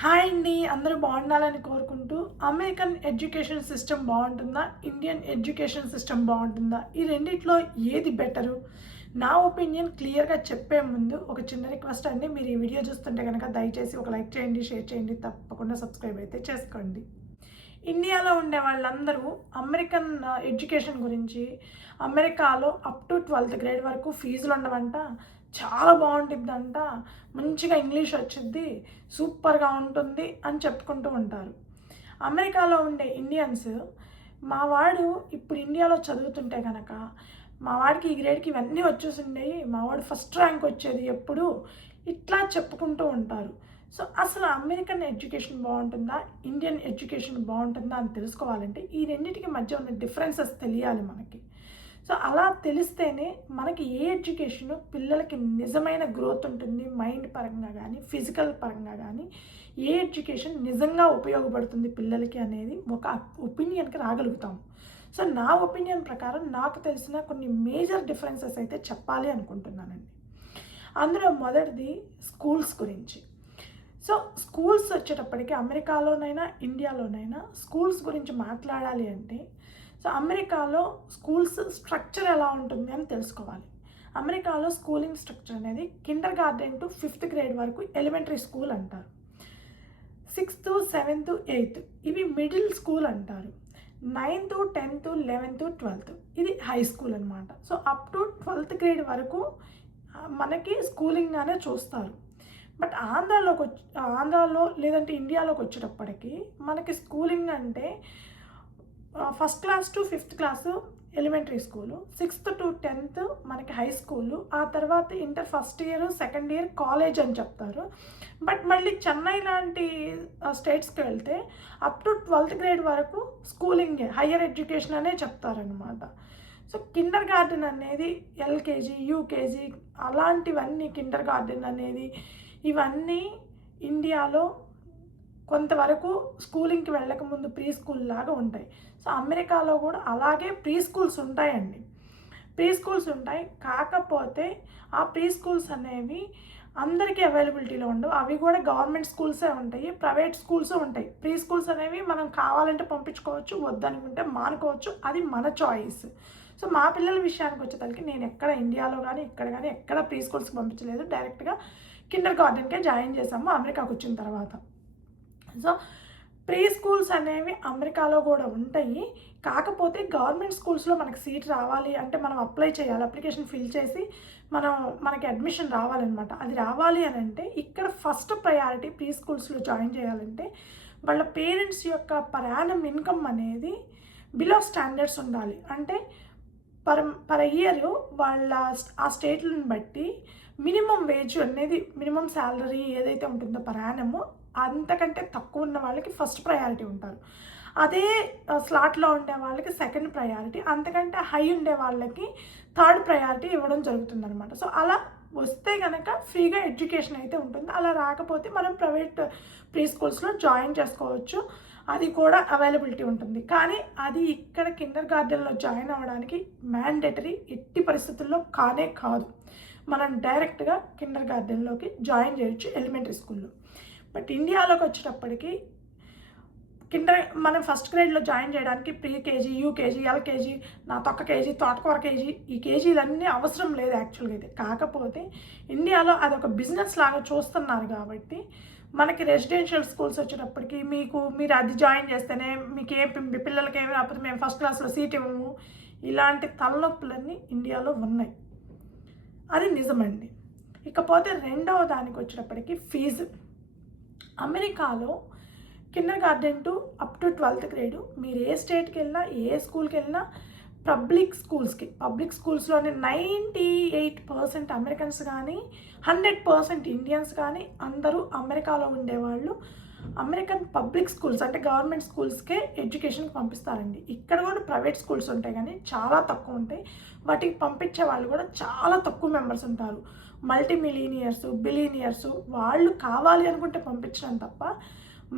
Hi అండి. అందరూ బాగుండాలని కోరుకుంటూ అమెరికన్ ఎడ్యుకేషన్ సిస్టమ్ బాగుంటుందా? ఇండియన్ ఎడ్యుకేషన్ సిస్టమ్ బాగుంటుందా? ఈ రెండిట్లో ఏది బెటరు? నా ఒపీనియన్ క్లియర్‌గా చెప్పే ముందు ఒక చిన్న రిక్వెస్ట్ అండి. మీరు ఈ వీడియో చూస్తుంటే గనక దయచేసి ఒక లైక్ చేయండి, షేర్ చేయండి. తప్పకుండా సబ్స్క్రైబ్ అయితే చేసుకోండి. ఇండియాలో ఉండే వాళ్ళందరూ అమెరికన్ ఎడ్యుకేషన్ గురించి, అమెరికాలో అప్ టు 12థ్ గ్రేడ్ వరకు ఫీజులు ఉండవంట, చాలా బాగుంటుందంట, మంచిగా ఇంగ్లీష్ వచ్చిద్ది, సూపర్గా ఉంటుంది అని చెప్పుకుంటూ ఉంటారు. అమెరికాలో ఉండే ఇండియన్స్, మా వాడు ఇప్పుడు ఇండియాలో చదువుతుంటే కనుక మా వాడికి ఈ గ్రేడ్కి ఇవన్నీ వచ్చేసిండేవి, మా వాడు ఫస్ట్ ర్యాంక్ వచ్చేది ఎప్పుడు, ఇట్లా చెప్పుకుంటూ ఉంటారు. సో అసలు అమెరికన్ ఎడ్యుకేషన్ బాగుంటుందా, ఇండియన్ ఎడ్యుకేషన్ బాగుంటుందా అని తెలుసుకోవాలంటే ఈ రెండింటికి మధ్య ఉన్న డిఫరెన్సెస్ తెలియాలి మనకి. సో అలా తెలిస్తేనే మనకి ఏ ఎడ్యుకేషను పిల్లలకి నిజమైన గ్రోత్ ఉంటుంది, మైండ్ పరంగా కానీ ఫిజికల్ పరంగా కానీ ఏ ఎడ్యుకేషన్ నిజంగా ఉపయోగపడుతుంది పిల్లలకి అనేది ఒక ఒపీనియన్కి రాగలుగుతాము. సో నా ఒపీనియన్ ప్రకారం నాకు తెలిసిన కొన్ని మేజర్ డిఫరెన్సెస్ అయితే చెప్పాలి అనుకుంటున్నానండి. అందులో మొదటిది స్కూల్స్ గురించి. సో స్కూల్స్ వచ్చేటప్పటికి అమెరికాలోనైనా ఇండియాలోనైనా స్కూల్స్ గురించి మాట్లాడాలి అంటే, సో అమెరికాలో స్కూల్స్ స్ట్రక్చర్ ఎలా ఉంటుంది అని తెలుసుకోవాలి. అమెరికాలో స్కూలింగ్ స్ట్రక్చర్ అనేది Kinder garden to 5th grade వరకు ఎలిమెంటరీ స్కూల్ అంటారు. 6th, 7th, 8th ఇవి మిడిల్ స్కూల్ అంటారు. 9th, 10th, 11th, 12th ఇది హై స్కూల్ అనమాట. So up to 12th grade వరకు మనకి స్కూలింగ్గానే చూస్తారు. బట్ ఆంధ్రాలో లేదంటే ఇండియాలోకి వచ్చేటప్పటికి మనకి స్కూలింగ్ అంటే first class to 5th class elementary school, 6th to 10th మనకి హై స్కూలు, ఆ తర్వాత inter first year second year college అని చెప్తారు. బట్ మళ్ళీ చెన్నై లాంటి స్టేట్స్కి వెళ్తే అప్ టు 12th గ్రేడ్ వరకు స్కూలింగ్ హయ్యర్ ఎడ్యుకేషన్ అనే చెప్తారనమాట. సో కిండర్ గార్డెన్ అనేది ఎల్కేజీ, యూకేజీ అలాంటివన్నీ, కిండర్ గార్డెన్ అనేది ఇవన్నీ ఇండియాలో కొంతవరకు స్కూలింగ్కి వెళ్ళకముందు ప్రీ స్కూల్ లాగా ఉంటాయి. సో అమెరికాలో కూడా అలాగే ప్రీ స్కూల్స్ ఉంటాయండి. ప్రీ స్కూల్స్ ఉంటాయి, కాకపోతే ఆ ప్రీ స్కూల్స్ అనేవి అందరికీ అవైలబిలిటీలో ఉండవు. అవి కూడా గవర్నమెంట్ స్కూల్సే ఉంటాయి, ప్రైవేట్ స్కూల్స్ ఉంటాయి. ప్రీ స్కూల్స్ అనేవి మనం కావాలంటే పంపించుకోవచ్చు, వద్దనుకుంటే మానుకోవచ్చు, అది మన చాయిస్. సో మా పిల్లల విషయానికి వచ్చేసరికి నేను ఎక్కడ ఇండియాలో కానీ ఇక్కడ కానీ ఎక్కడ ప్రీ స్కూల్స్కి పంపించలేదు, డైరెక్ట్గా కిండర్ గార్డెన్కే జాయిన్ చేసాము అమెరికాకు వచ్చిన తర్వాత. సో ప్రీ స్కూల్స్ అనేవి అమెరికాలో కూడా ఉంటాయి, కాకపోతే గవర్నమెంట్ స్కూల్స్లో మనకి సీట్ రావాలి అంటే మనం అప్లై చేయాలి, అప్లికేషన్ ఫిల్ చేసి మనకి అడ్మిషన్ రావాలన్నమాట. అది రావాలి అని అంటే ఇక్కడ ఫస్ట్ ప్రయారిటీ ప్రీ స్కూల్స్లో జాయిన్ చేయాలంటే వాళ్ళ పేరెంట్స్ యొక్క పర్ యానం ఇన్కమ్ అనేది బిలో స్టాండర్డ్స్ ఉండాలి. అంటే పర్ ఇయర్ వాళ్ళ ఆ స్టేట్లను బట్టి మినిమం వేజ్ అనేది, మినిమం శాలరీ ఏదైతే ఉంటుందో పర్ యానము అంతకంటే తక్కువ ఉన్న వాళ్ళకి ఫస్ట్ ప్రయారిటీ ఉంటారు. అదే స్లాట్లో ఉండే వాళ్ళకి సెకండ్ ప్రయారిటీ, అంతకంటే హై ఉండే వాళ్ళకి థర్డ్ ప్రయారిటీ ఇవ్వడం జరుగుతుందన్నమాట. సో అలా వస్తే కనుక ఫ్రీగా ఎడ్యుకేషన్ అయితే ఉంటుంది. అలా రాకపోతే మనం ప్రైవేట్ ప్రీ స్కూల్స్లో జాయిన్ చేసుకోవచ్చు, అది కూడా అవైలబిలిటీ ఉంటుంది. కానీ అది ఇక్కడ కిండర్ గార్డెన్లో జాయిన్ అవ్వడానికి మ్యాండేటరీ ఎట్టి పరిస్థితుల్లో కానే కాదు. మనం డైరెక్ట్గా కిండర్ గార్డెన్లోకి జాయిన్ చేయొచ్చు ఎలిమెంటరీ స్కూల్లో. బట్ ఇండియాలోకి వచ్చేటప్పటికి మనం ఫస్ట్ గ్రేడ్లో జాయిన్ చేయడానికి ప్రీ కేజీ, యూకేజీ, ఎల్కేజీ, నా తొక్క కేజీ, తోటకూర కేజీ, ఈ కేజీలన్నీ అవసరం లేదు యాక్చువల్గా అయితే. కాకపోతే ఇండియాలో అదొక బిజినెస్ లాగా చూస్తున్నారు కాబట్టి మనకి రెసిడెన్షియల్ స్కూల్స్ వచ్చేటప్పటికి మీరు అది జాయిన్ చేస్తేనే మీ పిల్లలకి ఏమి రాకపోతే మేము ఫస్ట్ క్లాస్లో సీట్ ఇవ్వము, ఇలాంటి తలనొప్పులన్నీ ఇండియాలో ఉన్నాయి. అది నిజమండి. ఇకపోతే రెండవ దానికి వచ్చేటప్పటికి ఫీజు. అమెరికాలో Kinder garden to up to 12th grade మీరు ఏ స్టేట్కి వెళ్ళినా, ఏ స్కూల్కి వెళ్ళినా, పబ్లిక్ స్కూల్స్లోనే 98% అమెరికన్స్ కానీ 100% ఇండియన్స్ కానీ అందరూ అమెరికాలో ఉండేవాళ్ళు అమెరికన్ పబ్లిక్ స్కూల్స్ అంటే గవర్నమెంట్ స్కూల్స్కే ఎడ్యుకేషన్కి పంపిస్తారండి. ఇక్కడ కూడా ప్రైవేట్ స్కూల్స్ ఉంటాయి కానీ చాలా తక్కువ ఉంటాయి. వాటికి పంపించే వాళ్ళు కూడా చాలా తక్కువ మెంబర్స్ ఉంటారు. మల్టీ మిలీనియర్స్, బిలీనియర్స్ వాళ్ళు కావాలి అనుకుంటే పంపించడం తప్ప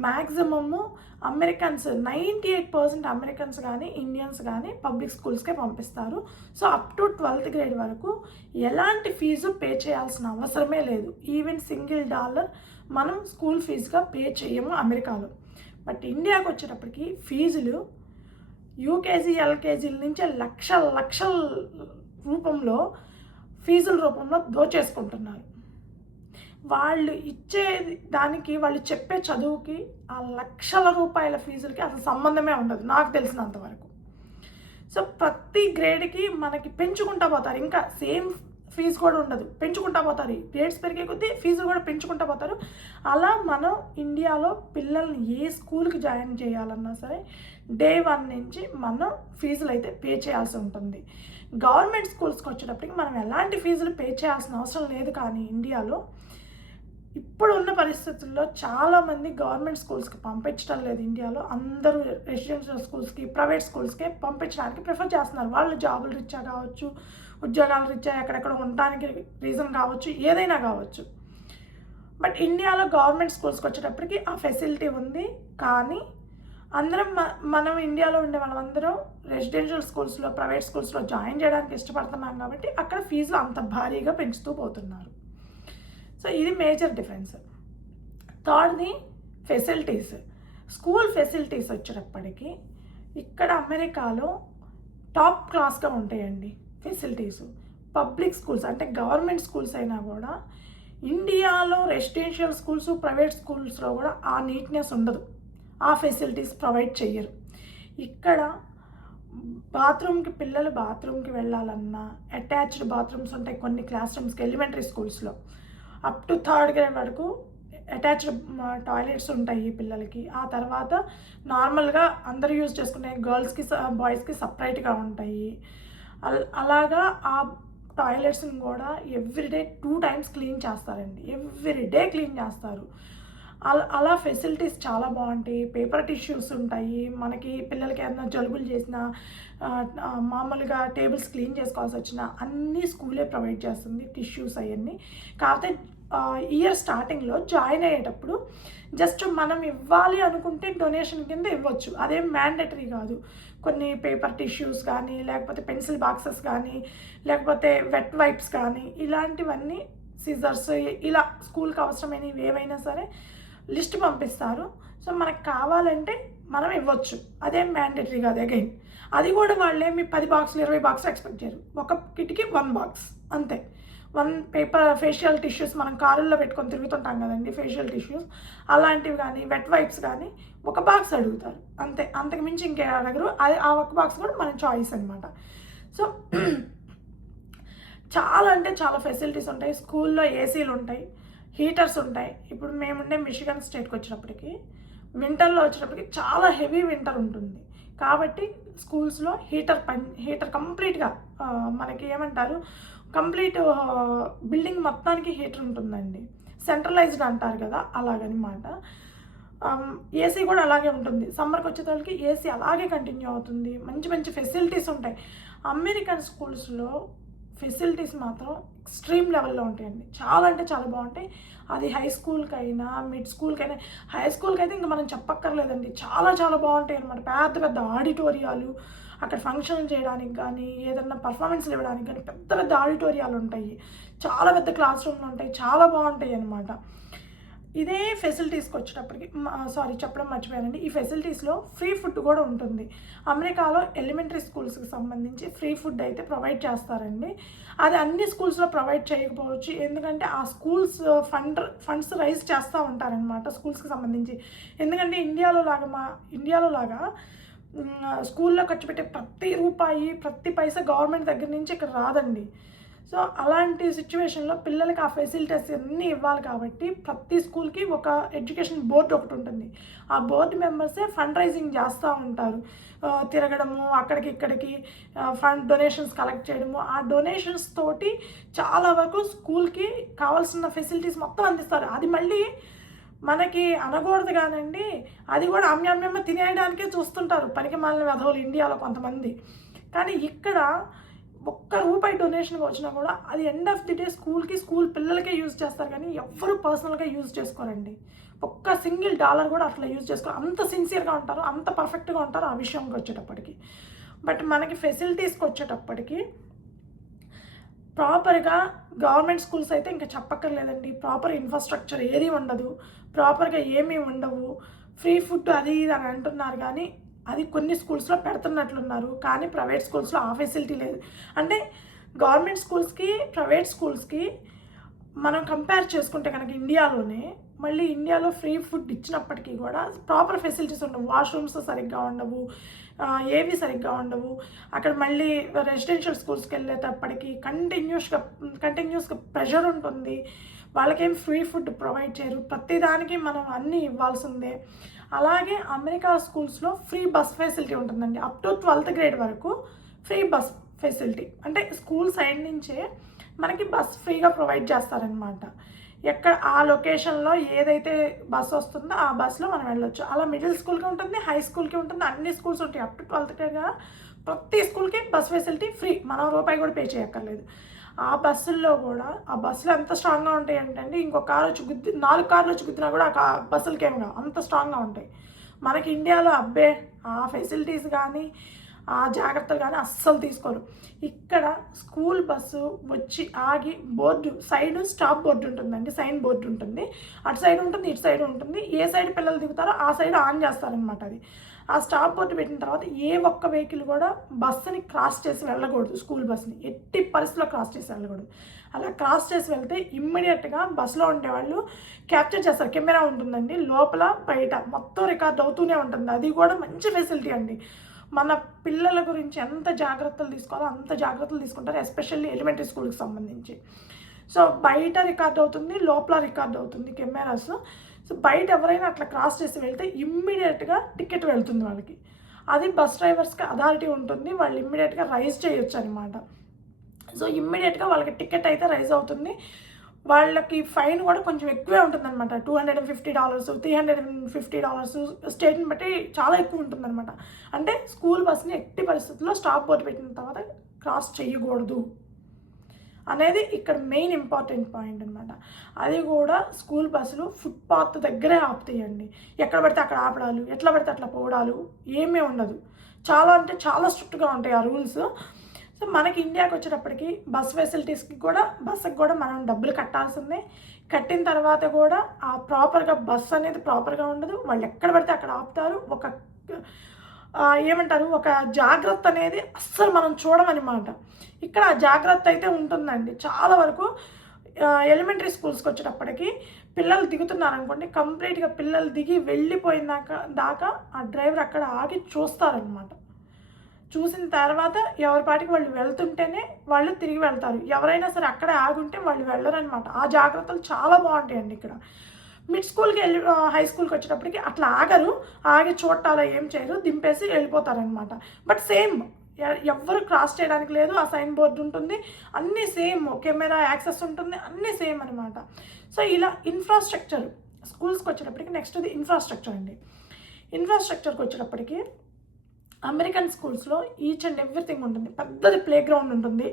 మ్యాక్సిమము అమెరికన్స్ 98% అమెరికన్స్ కానీ ఇండియన్స్ కానీ పబ్లిక్ స్కూల్స్కే పంపిస్తారు. So up to 12th grade వరకు ఎలాంటి ఫీజు పే చేయాల్సిన అవసరమే లేదు. ఈవెన్ $1 మనం స్కూల్ ఫీజుగా పే చేయము అమెరికాలో. బట్ ఇండియాకి వచ్చేటప్పటికి ఫీజులు యూకేజీ ఎల్కేజీల నుంచే లక్షల రూపంలో ఫీజుల రూపంలో దోచేసుకుంటున్నారు. వాళ్ళు ఇచ్చే దానికి, వాళ్ళు చెప్పే చదువుకి, ఆ లక్షల రూపాయల ఫీజులకి అసలు సంబంధమే ఉండదు నాకు తెలిసినంత వరకు. సో ప్రతి గ్రేడ్కి మనకి పెంచుకుంటా పోతారు. ఇంకా సేమ్ ఫీజు కూడా ఉండదు, పెంచుకుంటా పోతారు. గ్రేడ్స్ పెరిగే కొద్దీ ఫీజులు కూడా పెంచుకుంటా పోతారు. అలా మనం ఇండియాలో పిల్లల్ని ఏ స్కూల్కి జాయిన్ చేయాలన్నా సరే డే 1 నుంచి మనం ఫీజులు అయితే పే చేయాల్సి ఉంటుంది. గవర్నమెంట్ స్కూల్స్కి వచ్చేటప్పటికి మనం ఎలాంటి ఫీజులు పే చేయాల్సిన అవసరం లేదు. కానీ ఇండియాలో ఇప్పుడు ఉన్న పరిస్థితుల్లో చాలామంది గవర్నమెంట్ స్కూల్స్కి పంపించడం లేదు. ఇండియాలో అందరూ రెసిడెన్షియల్ స్కూల్స్కి, ప్రైవేట్ స్కూల్స్కి పంపించడానికి ప్రిఫర్ చేస్తున్నారు. వాళ్ళు జాబులు రీత్యా కావచ్చు, ఉద్యోగాల రీత్యా ఎక్కడెక్కడ ఉండడానికి రీజన్ కావచ్చు, ఏదైనా కావచ్చు. బట్ ఇండియాలో గవర్నమెంట్ స్కూల్స్కి వచ్చేటప్పటికి ఆ ఫెసిలిటీ ఉంది. కానీ అందరం మనం ఇండియాలో ఉండే వాళ్ళందరం రెసిడెన్షియల్ స్కూల్స్లో, ప్రైవేట్ స్కూల్స్లో జాయిన్ చేయడానికి ఇష్టపడుతున్నాం కాబట్టి అక్కడ ఫీజులు అంత భారీగా పెంచుతూ పోతున్నారు. సో ఇది మేజర్ డిఫరెన్స్. థర్డ్ది ఫెసిలిటీస్. స్కూల్ ఫెసిలిటీస్ వచ్చేటప్పటికి ఇక్కడ అమెరికాలో టాప్ క్లాస్గా ఉంటాయండి ఫెసిలిటీస్. పబ్లిక్ స్కూల్స్ అంటే గవర్నమెంట్ స్కూల్స్ అయినా కూడా ఇండియాలో రెసిడెన్షియల్ స్కూల్స్, ప్రైవేట్ స్కూల్స్లో కూడా ఆ నీట్నెస్ ఉండదు, ఆ ఫెసిలిటీస్ ప్రొవైడ్ చెయ్యరు. ఇక్కడ పిల్లలు బాత్రూమ్కి వెళ్ళాలన్నా అటాచ్డ్ బాత్రూమ్స్ ఉంటాయి కొన్ని క్లాస్ రూమ్స్కి. ఎలిమెంటరీ స్కూల్స్లో అప్ టు 3rd గ్రేడ్ వరకు అటాచ్డ్ టాయిలెట్స్ ఉంటాయి పిల్లలకి. ఆ తర్వాత నార్మల్గా అందరూ యూజ్ చేసుకునే గర్ల్స్కి, బాయ్స్కి సపరేట్గా ఉంటాయి. అలాగా ఆ టాయిలెట్స్ని కూడా ఎవ్రీడే 2 times క్లీన్ చేస్తారండి. ఎవ్రీడే క్లీన్ చేస్తారు. అలా ఫెసిలిటీస్ చాలా బాగుంటాయి. పేపర్ టిష్యూస్ ఉంటాయి. మనకి పిల్లలకి ఏదైనా జలుబులు చేసినా, మామూలుగా టేబుల్స్ క్లీన్ చేసుకోవాల్సి వచ్చినా అన్నీ స్కూలే ప్రొవైడ్ చేస్తుంది, టిష్యూస్ అవన్నీ. కాకపోతే ఇయర్ స్టార్టింగ్లో జాయిన్ అయ్యేటప్పుడు జస్ట్ మనం ఇవ్వాలి అనుకుంటే డొనేషన్ కింద ఇవ్వచ్చు, అదేం మ్యాండేటరీ కాదు. కొన్ని పేపర్ టిష్యూస్ కానీ, లేకపోతే పెన్సిల్ బాక్సెస్ కానీ, లేకపోతే వెట్ వైప్స్ కానీ, ఇలాంటివన్నీ, సిజర్స్, ఇలా స్కూల్కి అవసరమైనవి ఏవైనా సరే లిస్ట్ పంపిస్తారు. సో మనకు కావాలంటే మనం ఇవ్వచ్చు, అదేం మ్యాండేటరీ కాదు. అగైన్ అది కూడా వాళ్ళేమి 10 బాక్సులు 20 బాక్సులు ఎక్స్పెక్ట్ చేయరు. ఒక కిట్కి 1 బాక్స్ అంతే. 1 పేపర్ ఫేషియల్ టిష్యూస్ మనం కారుల్లో పెట్టుకొని తిరుగుతుంటాం కదండి, ఫేషియల్ టిష్యూస్ అలాంటివి కానీ, వెట్ వైప్స్ కానీ 1 బాక్స్ అడుగుతారు అంతే. అంతకు మించి ఇంకే అడగరు. అది ఆ 1 బాక్స్ కూడా మన చాయిస్ అనమాట. సో చాలా అంటే చాలా ఫెసిలిటీస్ ఉంటాయి. స్కూల్లో ఏసీలు ఉంటాయి, హీటర్స్ ఉంటాయి. ఇప్పుడు మేముండే మిషిగన్ స్టేట్కి వచ్చేటప్పటికి వింటర్లో వచ్చేటప్పటికి చాలా హెవీ వింటర్ ఉంటుంది. కాబట్టి స్కూల్స్లో హీటర్ కంప్లీట్గా మనకి ఏమంటారు, కంప్లీట్ బిల్డింగ్ మొత్తానికి హీటర్ ఉంటుందండి. సెంట్రలైజ్డ్ అంటారు కదా, అలాగనమాట. ఏసీ కూడా అలాగే ఉంటుంది. సమ్మర్కి వచ్చేటప్పటికి ఏసీ అలాగే కంటిన్యూ అవుతుంది. మంచి మంచి ఫెసిలిటీస్ ఉంటాయి. అమెరికన్ స్కూల్స్లో ఫెసిలిటీస్ మాత్రం ఎక్స్ట్రీమ్ లెవెల్లో ఉంటాయండి. చాలా అంటే చాలా బాగుంటాయి. అది హై స్కూల్కైనా, మిడ్ స్కూల్కైనా. హై స్కూల్కి అయితే ఇంకా మనం చెప్పక్కర్లేదండి, చాలా చాలా బాగుంటాయి అనమాట. పెద్ద పెద్ద ఆడిటోరియాలు, అక్కడ ఫంక్షన్లు చేయడానికి కానీ, ఏదన్నా పర్ఫార్మెన్స్లు ఇవ్వడానికి కానీ పెద్ద పెద్ద ఆడిటోరియాలు ఉంటాయి. చాలా పెద్ద క్లాస్ రూమ్లు ఉంటాయి, చాలా బాగుంటాయి అనమాట. ఇదే ఫెసిలిటీస్కి వచ్చేటప్పటికి చెప్పడం మర్చిపోయానండి, ఈ ఫెసిలిటీస్లో ఫ్రీ ఫుడ్ కూడా ఉంటుంది. అమెరికాలో ఎలిమెంటరీ స్కూల్స్కి సంబంధించి ఫ్రీ ఫుడ్ అయితే ప్రొవైడ్ చేస్తారండి. అది అన్ని స్కూల్స్లో ప్రొవైడ్ చేయకపోవచ్చు, ఎందుకంటే ఆ స్కూల్స్ ఫండ్స్ రైజ్ చేస్తూ ఉంటారనమాట స్కూల్స్కి సంబంధించి. ఎందుకంటే ఇండియాలో లాగా స్కూల్లో ఖర్చు పెట్టే ప్రతి రూపాయి, ప్రతి పైసా గవర్నమెంట్ దగ్గర నుంచి ఇక్కడ రాదండి. సో అలాంటి సిచ్యువేషన్లో పిల్లలకి ఆ ఫెసిలిటీస్ అన్నీ ఇవ్వాలి కాబట్టి ప్రతి స్కూల్కి ఒక ఎడ్యుకేషన్ బోర్డు ఒకటి ఉంటుంది. ఆ బోర్డు మెంబర్సే ఫండ్ రైజింగ్ చేస్తూ ఉంటారు. తిరగడము, అక్కడికి ఇక్కడికి ఫండ్ డొనేషన్స్ కలెక్ట్ చేయడము. ఆ డొనేషన్స్ తోటి చాలా వరకు స్కూల్కి కావాల్సిన ఫెసిలిటీస్ మొత్తం అందిస్తారు. అది మళ్ళీ మనకి అనకూడదు కానండి, అది కూడా అమ్మ తినేయడానికే చూస్తుంటారు పనికి మాలిన వెధవులు ఇండియాలో కొంతమంది. కానీ ఇక్కడ ఒక్క రూపాయి డొనేషన్గా వచ్చినా కూడా అది end of the day school పిల్లలకే యూజ్ చేస్తారు, కానీ ఎవ్వరు పర్సనల్గా యూజ్ చేసుకోరండి. ఒక్క సింగిల్ డాలర్ కూడా అట్లా యూజ్ చేసుకోరు. అంత సిన్సియర్గా ఉంటారు, అంత పర్ఫెక్ట్గా ఉంటారు ఆ విషయంకి వచ్చేటప్పటికి. బట్ మనకి ఫెసిలిటీస్కి వచ్చేటప్పటికి ప్రాపర్గా గవర్నమెంట్ స్కూల్స్ అయితే ఇంకా చెప్పక్కర్లేదండి. ప్రాపర్ ఇన్ఫ్రాస్ట్రక్చర్ ఏది ఉండదు, ప్రాపర్గా ఏమీ ఉండవు. ఫ్రీ ఫుడ్ అది ఇది అని అంటున్నారు, కానీ అది కొన్ని స్కూల్స్లో పెడుతున్నట్లున్నారు, కానీ ప్రైవేట్ స్కూల్స్లో ఆ ఫెసిలిటీ లేదు. అంటే గవర్నమెంట్ స్కూల్స్కి ప్రైవేట్ స్కూల్స్కి మనం కంపేర్ చేసుకుంటే కనుక ఇండియాలో ఫ్రీ ఫుడ్ ఇచ్చినప్పటికీ కూడా ప్రాపర్ ఫెసిలిటీస్ ఉండవు. వాష్రూమ్స్ సరిగ్గా ఉండవు, ఏవి సరిగ్గా ఉండవు. అక్కడ మళ్ళీ రెసిడెన్షియల్ స్కూల్స్కి వెళ్ళేటప్పటికి కంటిన్యూస్గా ప్రెషర్ ఉంటుంది. వాళ్ళకేం ఫ్రీ ఫుడ్ ప్రొవైడ్ చేయరు, ప్రతిదానికి మనం అన్నీ ఇవ్వాల్సిందే. అలాగే అమెరికా స్కూల్స్లో ఫ్రీ బస్ ఫెసిలిటీ ఉంటుందండి. అప్ టు 12th grade వరకు ఫ్రీ బస్ ఫెసిలిటీ, అంటే స్కూల్ సైడ్ నుంచే మనకి బస్ ఫ్రీగా ప్రొవైడ్ చేస్తారనమాట. ఎక్కడ ఆ లొకేషన్లో ఏదైతే బస్ వస్తుందో ఆ బస్సులో మనం వెళ్ళొచ్చు. అలా మిడిల్ స్కూల్కి ఉంటుంది, హై స్కూల్కి ఉంటుంది, అన్ని స్కూల్స్ ఉంటాయి. అప్ టు 12th grade ప్రతి స్కూల్కి బస్ ఫెసిలిటీ ఫ్రీ, మనం రూపాయి కూడా పే చేయక్కర్లేదు. ఆ బస్సుల్లో కూడా ఆ బస్సులు ఎంత స్ట్రాంగ్గా ఉంటాయి అంటే ఇంకో కారు వచ్చి 4 కార్లు వచ్చి గుద్దినా కూడా ఆ బస్సులకి ఏమి కావు, అంత స్ట్రాంగ్గా ఉంటాయి. మనకి ఇండియాలో ఆ ఫెసిలిటీస్ కానీ ఆ జాగ్రత్తలు కానీ అస్సలు తీసుకోరు. ఇక్కడ స్కూల్ బస్సు వచ్చి ఆగి సైడ్ స్టాప్ బోర్డు ఉంటుందండి, సైన్ బోర్డు ఉంటుంది. అటు సైడ్ ఉంటుంది, ఇటు సైడ్ ఉంటుంది. ఏ సైడ్ పిల్లలు దిగుతారో ఆ సైడ్ ఆన్ చేస్తారనమాట. అది ఆ స్టాప్ బోర్డు పెట్టిన తర్వాత ఏ ఒక్క వెహికల్ కూడా బస్సుని క్రాస్ చేసి వెళ్ళకూడదు. స్కూల్ బస్ని ఎట్టి పరిస్థితిలో క్రాస్ చేసి వెళ్ళకూడదు. అలా క్రాస్ చేసి వెళ్తే ఇమ్మీడియట్గా బస్సులో ఉండేవాళ్ళు క్యాప్చర్ చేస్తారు. కెమెరా ఉంటుందండి, లోపల బయట మొత్తం రికార్డ్ అవుతూనే ఉంటుంది. అది కూడా మంచి ఫెసిలిటీ అండి. మన పిల్లల గురించి ఎంత జాగ్రత్తలు తీసుకోవాలో అంత జాగ్రత్తలు తీసుకుంటారు, ఎస్పెషల్లీ ఎలిమెంటరీ స్కూల్కి సంబంధించి. సో బయట రికార్డ్ అవుతుంది, లోపల రికార్డ్ అవుతుంది కెమెరాస్. సో బయట ఎవరైనా అట్లా క్రాస్ చేసి వెళ్తే ఇమ్మీడియట్గా టికెట్ వెళ్తుంది వాళ్ళకి. అది బస్ డ్రైవర్స్కి అథారిటీ ఉంటుంది, వాళ్ళు ఇమ్మీడియట్గా రైజ్ చేయొచ్చు అనమాట. సో ఇమ్మీడియట్గా వాళ్ళకి టికెట్ అయితే రైజ్ అవుతుంది. వాళ్ళకి ఫైన్ కూడా కొంచెం ఎక్కువే ఉంటుందన్నమాట. $250, $350 స్టేట్ని బట్టి చాలా ఎక్కువ ఉంటుందన్నమాట. అంటే స్కూల్ బస్ని ఎట్టి పరిస్థితుల్లో స్టాప్ బోర్డు పెట్టిన తర్వాత క్రాస్ చేయకూడదు అనేది ఇక్కడ మెయిన్ ఇంపార్టెంట్ పాయింట్ అనమాట. అది కూడా స్కూల్ బస్సులు ఫుట్పాత్ దగ్గరే ఆపుతాయండి. ఎక్కడ పడితే అక్కడ ఆపడాలు, ఎట్లా పడితే అట్లా పోవడాలు ఏమీ ఉండదు. చాలా అంటే చాలా స్ట్రిక్ట్గా ఉంటాయి ఆ రూల్స్. సో మనకి ఇండియాకి వచ్చేటప్పటికి బస్ ఫెసిలిటీస్కి కూడా బస్సుకి కూడా మనం డబ్బులు కట్టాల్సిందే. కట్టిన తర్వాత కూడా ఆ ప్రాపర్గా బస్సు అనేది ప్రాపర్గా ఉండదు. వాళ్ళు ఎక్కడ పడితే అక్కడ ఆపుతారు. ఒక జాగ్రత్త అనేది అస్సలు మనం చూడమన్నమాట. ఇక్కడ ఆ జాగ్రత్త అయితే ఉంటుందండి చాలా వరకు. ఎలిమెంటరీ స్కూల్స్కి వచ్చేటప్పటికి పిల్లలు దిగుతున్నారనుకోండి, కంప్లీట్గా పిల్లలు దిగి వెళ్ళిపోయినాక దాకా ఆ డ్రైవర్ అక్కడ ఆగి చూస్తారనమాట. చూసిన తర్వాత ఎవరి పాటికి వాళ్ళు వెళ్తుంటేనే వాళ్ళు తిరిగి వెళ్తారు. ఎవరైనా సరే అక్కడే ఆగుంటే వాళ్ళు వెళ్ళరనమాట. ఆ జాగ్రత్తలు చాలా బాగుంటాయండి ఇక్కడ. మిడ్ స్కూల్కి హై స్కూల్కి వచ్చేటప్పటికి అట్లా ఆగి చూడటాలో ఏం చేయరు, దింపేసి వెళ్ళిపోతారనమాట. బట్ సేమ్ ఎవ్వరు క్రాస్ చేయడానికి లేదు. ఆ సైన్ బోర్డు ఉంటుంది, అన్నీ సేమ్, కెమెరా యాక్సెస్ ఉంటుంది, అన్నీ సేమ్ అనమాట. సో ఇలా ఇన్ఫ్రాస్ట్రక్చర్ స్కూల్స్కి వచ్చేటప్పటికి నెక్స్ట్ అది ఇన్ఫ్రాస్ట్రక్చర్ అండి. ఇన్ఫ్రాస్ట్రక్చర్కి వచ్చేటప్పటికి అమెరికన్ స్కూల్స్లో ఈచ్ అండ్ ఎవ్రీథింగ్ ఉంటుంది. పెద్దది ప్లే గ్రౌండ్ ఉంటుంది.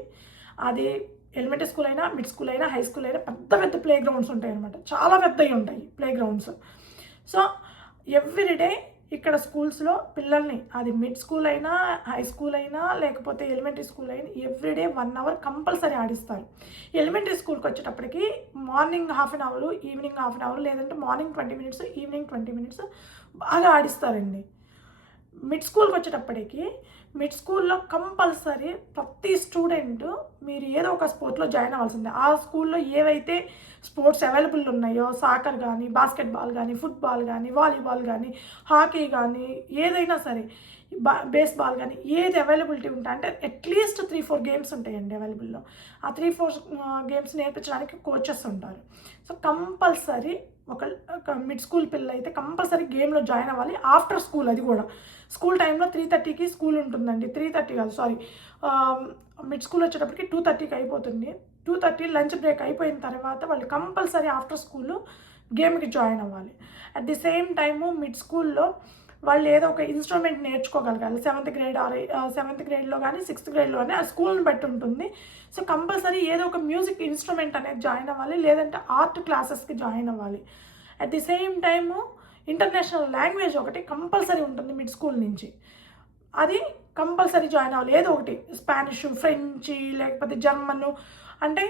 అది ఎలిమెంటరీ స్కూల్ అయినా, మిడ్ స్కూల్ అయినా, హై స్కూల్ అయినా పెద్ద ప్లే గ్రౌండ్స్ ఉంటాయి అనమాట. చాలా పెద్దవి ఉంటాయి ప్లే గ్రౌండ్స్. సో ఎవ్రీడే ఇక్కడ స్కూల్స్లో పిల్లల్ని, అది మిడ్ స్కూల్ అయినా, హై స్కూల్ అయినా, లేకపోతే ఎలిమెంటరీ స్కూల్ అయినా ఎవ్రీడే 1 hour కంపల్సరీ ఆడిస్తారు. ఎలిమెంటరీ స్కూల్కి వచ్చేటప్పటికి మార్నింగ్ 1/2 hour, ఈవినింగ్ 1/2 hour, లేదంటే మార్నింగ్ 20 minutes, ఈవినింగ్ 20 minutes బాగా ఆడిస్తారండి. మిడ్ స్కూల్కి వచ్చేటప్పటికి మిడ్ స్కూల్లో కంపల్సరీ ప్రతి స్టూడెంట్ మీరు ఏదో ఒక స్పోర్ట్లో జాయిన్ అవ్వాల్సిందే. ఆ స్కూల్లో ఏవైతే స్పోర్ట్స్ అవైలబుల్ ఉన్నాయో, సాకర్ కానీ, బాస్కెట్బాల్ కానీ, ఫుట్బాల్ కానీ, వాలీబాల్ కానీ, హాకీ కానీ, ఏదైనా సరే, బేస్బాల్ కానీ, ఏది అవైలబిలిటీ ఉంటాయి అంటే అట్లీస్ట్ 3-4 గేమ్స్ ఉంటాయండి అవైలబుల్లో. ఆ 3-4 గేమ్స్ నేర్పించడానికి కోచెస్ ఉంటారు. సో కంపల్సరీ ఒక మిడ్ స్కూల్ పిల్లలు అయితే కంపల్సరీ గేమ్లో జాయిన్ అవ్వాలి. ఆఫ్టర్ స్కూల్, అది కూడా స్కూల్ టైంలో 3:30కి స్కూల్ ఉంటుందండి. 3:30 కాదు, సారీ, మిడ్ స్కూల్ వచ్చేటప్పటికి 2:30కి అయిపోతుంది. 2:30 లంచ్ బ్రేక్ అయిపోయిన తర్వాత వాళ్ళు కంపల్సరీ ఆఫ్టర్ స్కూల్ గేమ్కి జాయిన్ అవ్వాలి. At the same time mid స్కూల్లో వాళ్ళు ఏదో ఒక ఇన్స్ట్రుమెంట్ నేర్చుకోగలగాలి. 7th గ్రేడ్లో కానీ 6th గ్రేడ్లో కానీ ఆ స్కూల్ని బట్టి ఉంటుంది. సో కంపల్సరీ ఏదో ఒక మ్యూజిక్ ఇన్స్ట్రుమెంట్ అనేది జాయిన్ అవ్వాలి, లేదంటే ఆర్ట్ క్లాసెస్కి జాయిన్ అవ్వాలి. At the same time international language ఒకటి కంపల్సరీ ఉంటుంది మిడ్ స్కూల్ నుంచి. అది కంపల్సరీ జాయిన్ అవ్వాలి. ఏదో ఒకటి స్పానిష్, ఫ్రెంచ్, లేకపోతే జర్మన్, అంటే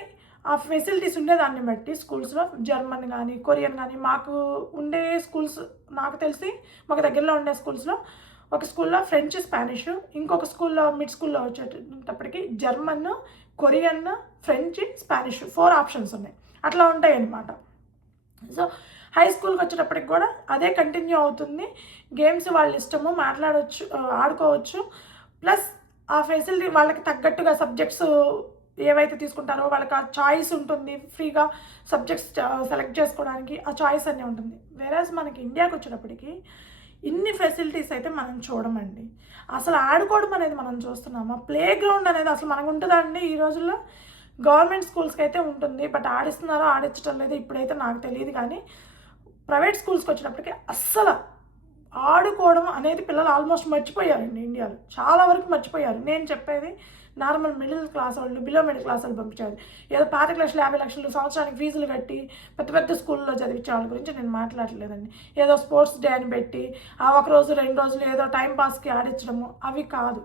ఆ ఫెసిలిటీస్ ఉండేదాన్ని బట్టి స్కూల్స్లో జర్మన్ కానీ కొరియన్ కానీ, మాకు ఉండే స్కూల్స్ నాకు తెలిసి మాకు దగ్గరలో ఉండే స్కూల్స్లో ఒక స్కూల్లో ఫ్రెంచ్, స్పానిష్, ఇంకొక స్కూల్లో మిడ్ స్కూల్లో వచ్చేటప్పటికి German, Korean, French, Spanish 4 options ఉన్నాయి. అట్లా ఉంటాయి అన్నమాట. సో హై స్కూల్కి వచ్చేటప్పటికి కూడా అదే కంటిన్యూ అవుతుంది. గేమ్స్ వాళ్ళ ఇష్టము, మాట్లాడవచ్చు, ఆడుకోవచ్చు. ప్లస్ ఆ ఫెసిలిటీ వాళ్ళకి తగ్గట్టుగా సబ్జెక్ట్స్ ఏవైతే తీసుకుంటారో వాళ్ళకి ఆ చాయిస్ ఉంటుంది, ఫ్రీగా సబ్జెక్ట్స్ సెలెక్ట్ చేసుకోవడానికి ఆ చాయిస్ అన్నీ ఉంటుంది. వేరేస్ మనకి ఇండియాకి వచ్చేటప్పటికి ఇన్ని ఫెసిలిటీస్ అయితే మనం చూడమండి. అసలు ఆడుకోవడం అనేది మనం చూస్తున్నామా? ప్లే గ్రౌండ్ అనేది అసలు మనకు ఉంటుందా అండి ఈ రోజుల్లో? గవర్నమెంట్ స్కూల్స్కి అయితే ఉంటుంది, బట్ ఆడిస్తున్నారో ఆడించడం లేదో ఇప్పుడైతే నాకు తెలియదు. కానీ ప్రైవేట్ స్కూల్స్కి వచ్చేటప్పటికి అస్సలు ఆడుకోవడం అనేది పిల్లలు ఆల్మోస్ట్ మర్చిపోయారండి ఇండియాలో. చాలా వరకు మర్చిపోయారు. నేను చెప్పేది నార్మల్ మిడిల్ క్లాస్ వాళ్ళు, బిలో మిడిల్ క్లాస్ వాళ్ళు పంపించారు. ఏదో 5 లక్షలు 50 లక్షలు సంవత్సరానికి ఫీజులు కట్టి పెద్ద పెద్ద స్కూల్లో చదివించే వాళ్ళ గురించి నేను మాట్లాడలేదండి. ఏదో స్పోర్ట్స్ డే అని పెట్టి ఆ 1 రోజు 2 రోజులు ఏదో టైంపాస్కి ఆడించడము అవి కాదు.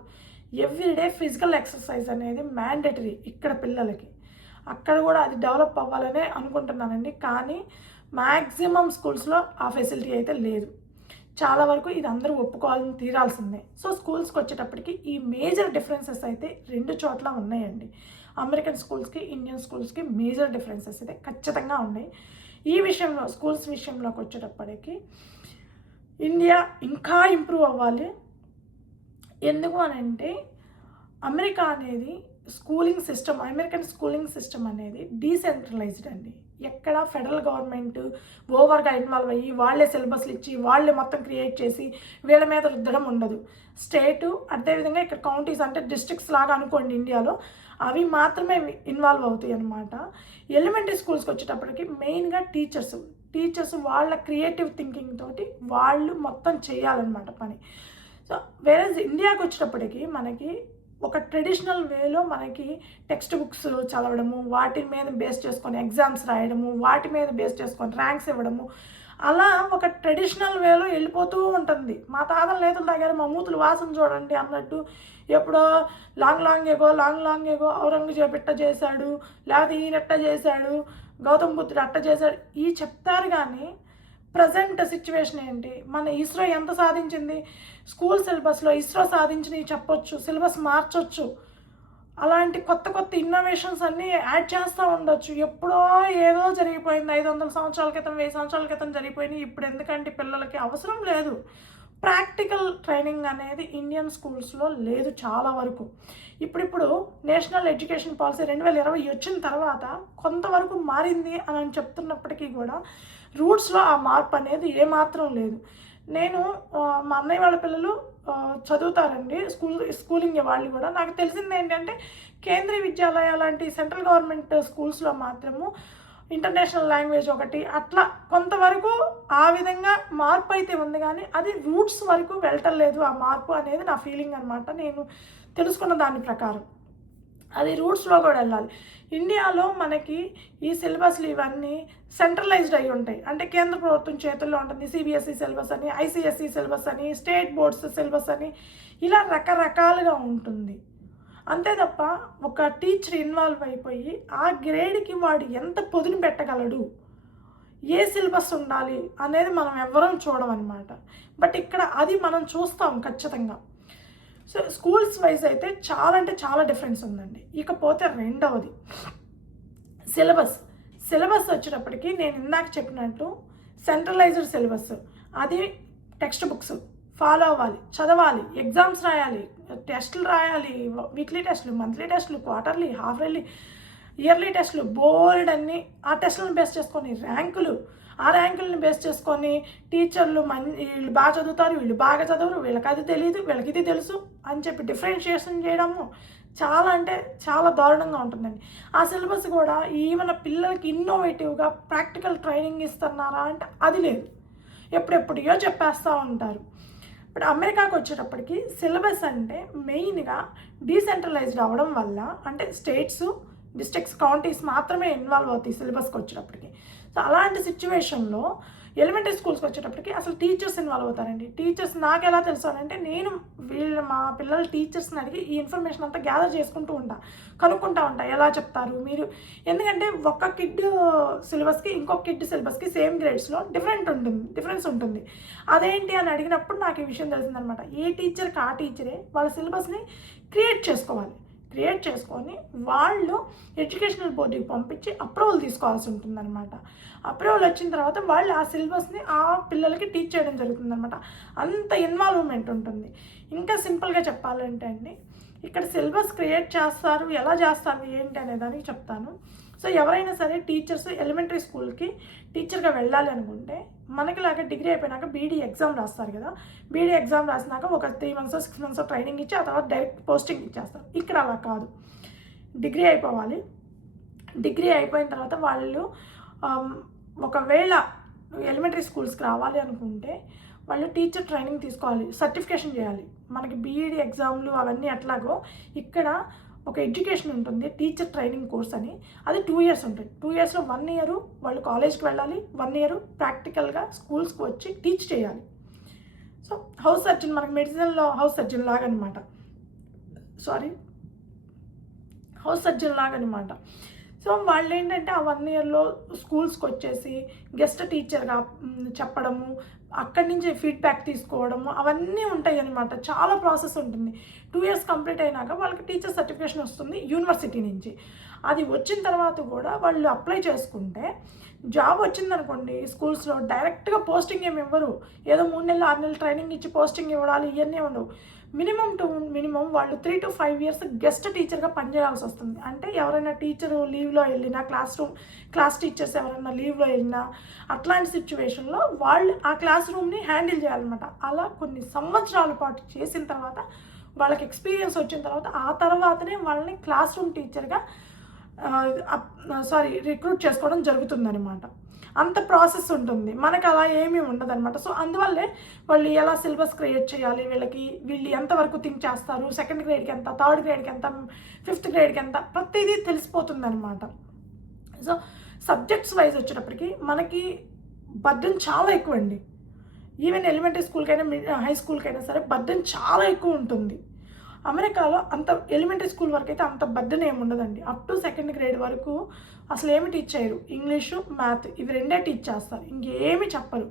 ఎవ్రీడే ఫిజికల్ ఎక్సర్సైజ్ అనేది మ్యాండేటరీ ఇక్కడ పిల్లలకి. అక్కడ కూడా అది డెవలప్ అవ్వాలనే అనుకుంటున్నానండి. కానీ మ్యాక్సిమం స్కూల్స్లో ఆ ఫెసిలిటీ అయితే లేదు. చాలా వరకు ఇది అందరూ ఒప్పుకోవాలని తీరాల్సిందే. సో స్కూల్స్కి వచ్చేటప్పటికి ఈ మేజర్ డిఫరెన్సెస్ అయితే 2 చోట్ల ఉన్నాయండి. అమెరికన్ స్కూల్స్కి, ఇండియన్ స్కూల్స్కి మేజర్ డిఫరెన్సెస్ అయితే ఖచ్చితంగా ఉన్నాయి. ఈ విషయంలో స్కూల్స్ విషయంలోకి వచ్చేటప్పటికి ఇండియా ఇంకా ఇంప్రూవ్ అవ్వాలి. ఎందుకు అని అంటే అమెరికా అనేది అమెరికన్ స్కూలింగ్ సిస్టమ్ అనేది డీసెంట్రలైజ్డ్ అండి. ఎక్కడ ఫెడరల్ గవర్నమెంట్ ఓవర్గా ఇన్వాల్వ్ అయ్యి వాళ్ళే సిలబస్లు ఇచ్చి వాళ్ళే మొత్తం క్రియేట్ చేసి వీళ్ళ మీద రుద్దడం ఉండదు. స్టేటు అదేవిధంగా ఇక్కడ కౌంటీస్ అంటే డిస్ట్రిక్ట్స్ లాగా అనుకోండి ఇండియాలో, అవి మాత్రమే ఇన్వాల్వ్ అవుతాయి అన్నమాట. ఎలిమెంటరీ స్కూల్స్కి వచ్చేటప్పటికి మెయిన్గా టీచర్స్ వాళ్ళ క్రియేటివ్ థింకింగ్ తోటి వాళ్ళు మొత్తం చేయాలన్నమాట పని. సో వేరే ఇండియాకి వచ్చేటప్పటికి మనకి ఒక ట్రెడిషనల్ వేలో మనకి టెక్స్ట్ బుక్స్ చదవడము, వాటి మీద బేస్ చేసుకొని ఎగ్జామ్స్ రాయడము, వాటి మీద బేస్ చేసుకొని ర్యాంక్స్ ఇవ్వడము, అలా ఒక ట్రెడిషనల్ వేలో వెళ్ళిపోతూ ఉంటుంది. మా తాతలు నేతలు తాగారు, మా మూతులు వాసన చూడండి అన్నట్టు. ఎప్పుడో లాంగ్ ఏగో ఔరంగజేబు ఎట్ట చేశాడు, లేకపోతే ఈయనెట్ట చేశాడు, గౌతమ్ బుద్ధుడు అట్ట చేశాడు ఈ చెప్తారు. కానీ ప్రజెంట్ సిచ్యువేషన్ ఏంటి? మన ఇస్రో ఎంత సాధించింది? స్కూల్ సిలబస్లో ఇస్రో సాధించినవి చెప్పొచ్చు, సిలబస్ మార్చొచ్చు. అలాంటి కొత్త ఇన్నోవేషన్స్ అన్నీ యాడ్ చేస్తూ ఉండొచ్చు. ఎప్పుడో ఏదో జరిగిపోయింది, 500 సంవత్సరాల క్రితం 1000 సంవత్సరాల క్రితం జరిగిపోయినాయి. ఇప్పుడు ఎందుకంటే పిల్లలకి అవసరం లేదు. ప్రాక్టికల్ ట్రైనింగ్ అనేది ఇండియన్ స్కూల్స్లో లేదు చాలా వరకు. ఇప్పుడు నేషనల్ ఎడ్యుకేషన్ పాలసీ 2020 వచ్చిన తర్వాత కొంతవరకు మారింది అని చెప్తున్నప్పటికీ కూడా రూట్స్లో ఆ మార్పు అనేది ఏమాత్రం లేదు. నేను మా అన్నయ్య వాళ్ళ పిల్లలు చదువుతారండి స్కూలింగ్ వాళ్ళు కూడా. నాకు తెలిసింది ఏంటంటే కేంద్రీయ విద్యాలయ లాంటి సెంట్రల్ గవర్నమెంట్ స్కూల్స్లో మాత్రము ఇంటర్నేషనల్ లాంగ్వేజ్ ఒకటి అట్లా కొంతవరకు ఆ విధంగా మార్పు అయితే ఉంది. కానీ అది రూట్స్ వరకు వెళ్ళటలేదు ఆ మార్పు అనేది నా ఫీలింగ్ అనమాట. నేను తెలుసుకున్న దాని ప్రకారం అది రూట్స్లో కూడా వెళ్ళాలి. ఇండియాలో మనకి ఈ సిలబస్లు ఇవన్నీ సెంట్రలైజ్డ్ అయి ఉంటాయి. అంటే కేంద్ర ప్రభుత్వం చేతుల్లో ఉంటుంది. సిబిఎస్ఈ సిలబస్ అని, ఐసిఎస్ఈ సిలబస్ అని, స్టేట్ బోర్డ్స్ సిలబస్ అని, ఇలా రకరకాలుగా ఉంటుంది. అంతే తప్ప ఒక టీచర్ ఇన్వాల్వ్ అయిపోయి ఆ గ్రేడ్కి వాడు ఎంత పొదును పెట్టగలడు, ఏ సిలబస్ ఉండాలి అనేది మనం ఎవ్వరం చూడమన్నమాట. బట్ ఇక్కడ అది మనం చూస్తాం ఖచ్చితంగా. సో స్కూల్స్ వైజ్ అయితే చాలా అంటే చాలా డిఫరెన్స్ ఉందండి. ఇకపోతే రెండవది సిలబస్ వచ్చేటప్పటికి నేను ఇందాక చెప్పినట్టు సెంట్రలైజ్డ్ సిలబస్. అది టెక్స్ట్ బుక్స్ ఫాలో అవ్వాలి, చదవాలి, ఎగ్జామ్స్ రాయాలి, టెస్టులు రాయాలి, వీక్లీ టెస్టులు, మంత్లీ టెస్టులు, క్వార్టర్లీ, హాఫ్ ఇయర్లీ టెస్టులు, బోర్డ్ అన్ని ఆ టెస్టులను బేస్ చేసుకొని ర్యాంకులు, ఆ ర్యాంకులను బేస్ చేసుకొని టీచర్లు వీళ్ళు బాగా చదువుతారు, వీళ్ళు బాగా చదవరు, వీళ్ళకి అది తెలియదు, వీళ్ళకి ఇది తెలుసు అని చెప్పి డిఫరెన్షియేషన్ చేయడము చాలా అంటే చాలా దారుణంగా ఉంటుందండి. ఆ సిలబస్ కూడా ఈవెన్ పిల్లలకి ఇన్నోవేటివ్గా ప్రాక్టికల్ ట్రైనింగ్ ఇస్తున్నారా అంటే అది లేదు. ఎప్పుడెప్పుడో చెప్పేస్తూ ఉంటారు. ఇప్పుడు అమెరికాకి వచ్చేటప్పటికి సిలబస్ అంటే మెయిన్గా డీసెంట్రలైజ్డ్ అవ్వడం వల్ల, అంటే స్టేట్స్, డిస్ట్రిక్ట్స్, కౌంటీస్ మాత్రమే ఇన్వాల్వ్ అవుతాయి సిలబస్కి వచ్చేటప్పటికి. సో అలాంటి సిచ్యువేషన్లో ఎలిమెంటరీ స్కూల్స్కి వచ్చేటప్పటికి అసలు టీచర్స్ ఇన్వాల్వ్ అవుతారండి. టీచర్స్ నాకు ఎలా తెలుసు అంటే, నేను మా పిల్లల టీచర్స్ని అడిగి ఈ ఇన్ఫర్మేషన్ అంతా గ్యాదర్ చేసుకుంటూ ఉంటా, కనుక్కుంటా ఉంటా ఎలా చెప్తారు మీరు. ఎందుకంటే ఒక కిడ్ సిలబస్కి ఇంకొక కిడ్ సిలబస్కి సేమ్ గ్రేడ్స్లో డిఫరెన్స్ ఉంటుంది. అదేంటి అని అడిగినప్పుడు నాకు ఈ విషయం తెలిసిందనమాట. ఏ టీచర్కి ఆ టీచరే వాళ్ళ సిలబస్ని క్రియేట్ చేసుకొని వాళ్ళు ఎడ్యుకేషనల్ బోర్డుకి పంపించి అప్రూవల్ తీసుకోవాల్సి ఉంటుందన్నమాట. అప్రూవల్ వచ్చిన తర్వాత వాళ్ళు ఆ సిలబస్ని ఆ పిల్లలకి టీచ్ చేయడం జరుగుతుందన్నమాట. అంత ఇన్వాల్వ్మెంట్ ఉంటుంది. ఇంకా సింపుల్గా చెప్పాలంటే అండి, ఇక్కడ సిలబస్ క్రియేట్ చేస్తారు, ఎలా చేస్తారు ఏంటి అనే దానికి చెప్తాను. సో ఎవరైనా సరే టీచర్స్ ఎలిమెంటరీ స్కూల్కి టీచర్గా వెళ్ళాలి అనుకుంటే, మనకిలాగా డిగ్రీ అయిపోయినాక బీడీ ఎగ్జామ్ రాస్తారు కదా. బీడీ ఎగ్జామ్ రాసినాక ఒక 3 months 6 months ట్రైనింగ్ ఇచ్చి ఆ తర్వాత డైరెక్ట్ పోస్టింగ్ ఇచ్చేస్తారు. ఇక్కడ అలా కాదు, డిగ్రీ అయిపోవాలి. డిగ్రీ అయిపోయిన తర్వాత వాళ్ళు ఒకవేళ ఎలిమెంటరీ స్కూల్స్కి రావాలి అనుకుంటే వాళ్ళు టీచర్ ట్రైనింగ్ తీసుకోవాలి, సర్టిఫికేషన్ చేయాలి. మనకి బీఈడీ ఎగ్జామ్లు అవన్నీ ఎట్లాగో ఇక్కడ ఒక ఎడ్యుకేషన్ ఉంటుంది, టీచర్ ట్రైనింగ్ కోర్స్ అని. అది 2 years ఉంటుంది. 2 yearsలో 1 year వాళ్ళు కాలేజ్కి వెళ్ళాలి, 1 year ప్రాక్టికల్గా స్కూల్స్కి వచ్చి టీచ్ చేయాలి. సో హౌస్ సర్జన్, మనకి మెడిసిన్లో హౌస్ సర్జన్ లాగా అనమాట. సో వాళ్ళు ఏంటంటే ఆ 1 yearలో స్కూల్స్కి వచ్చేసి గెస్ట్ టీచర్గా చెప్పడము, అక్కడి నుంచి ఫీడ్బ్యాక్ తీసుకోవడము, అవన్నీ ఉంటాయి అన్నమాట. చాలా ప్రాసెస్ ఉంటుంది. 2 years కంప్లీట్ అయినాక వాళ్ళకి టీచర్ సర్టిఫికేషన్ వస్తుంది యూనివర్సిటీ నుంచి. అది వచ్చిన తర్వాత కూడా వాళ్ళు అప్లై చేసుకుంటే జాబ్ వచ్చిందనుకోండి స్కూల్స్లో, డైరెక్ట్గా పోస్టింగ్ ఏమి ఇవ్వరు. ఏదో 3 నెలలు 6 నెలలు ట్రైనింగ్ ఇచ్చి పోస్టింగ్ ఇవ్వడాలి ఇవన్నీ ఉండవు. మినిమం వాళ్ళు 3 to 5 years గెస్ట్ టీచర్గా పనిచేయాల్సి వస్తుంది. అంటే ఎవరైనా టీచరు లీవ్లో వెళ్ళినా, క్లాస్ టీచర్స్ ఎవరైనా లీవ్లో వెళ్ళినా, అట్లాంటి సిచ్యువేషన్లో వాళ్ళు ఆ క్లాస్ రూమ్ని హ్యాండిల్ చేయాలన్నమాట. అలా కొన్ని సంవత్సరాల పాటు చేసిన తర్వాత వాళ్ళకి ఎక్స్పీరియన్స్ వచ్చిన తర్వాత ఆ తర్వాతనే వాళ్ళని క్లాస్ రూమ్ టీచర్గా రిక్రూట్ చేసుకోవడం జరుగుతుందన్నమాట. అంత ప్రాసెస్ ఉంటుంది. మనకు అలా ఏమీ ఉండదన్నమాట. సో అందువల్లే వాళ్ళు ఎలా సిలబస్ క్రియేట్ చేయాలి, వీళ్ళు ఎంతవరకు థింక్ చేస్తారు, 2nd grade ఎంత, 3rd grade ఎంత, 5th grade ఎంత, ప్రతిదీ తెలిసిపోతుంది అనమాట. సో సబ్జెక్ట్స్ వైజ్ వచ్చేటప్పటికి మనకి బర్డెన్ చాలా ఎక్కువ అండి. ఈవెన్ ఎలిమెంటరీ స్కూల్కైనా హై స్కూల్కైనా సరే బర్డెన్ చాలా ఎక్కువ ఉంటుంది. అమెరికాలో అంత ఎలిమెంటరీ స్కూల్ వరకు అయితే అంత బర్డెన్ ఏమి ఉండదండి. అప్ టు 2nd grade వరకు అసలు ఏమి టీచ్ చేయరు. ఇంగ్లీషు, మ్యాథ్ ఇవి రెండే టీచ్ చేస్తారు, ఇంకేమి చెప్పరు.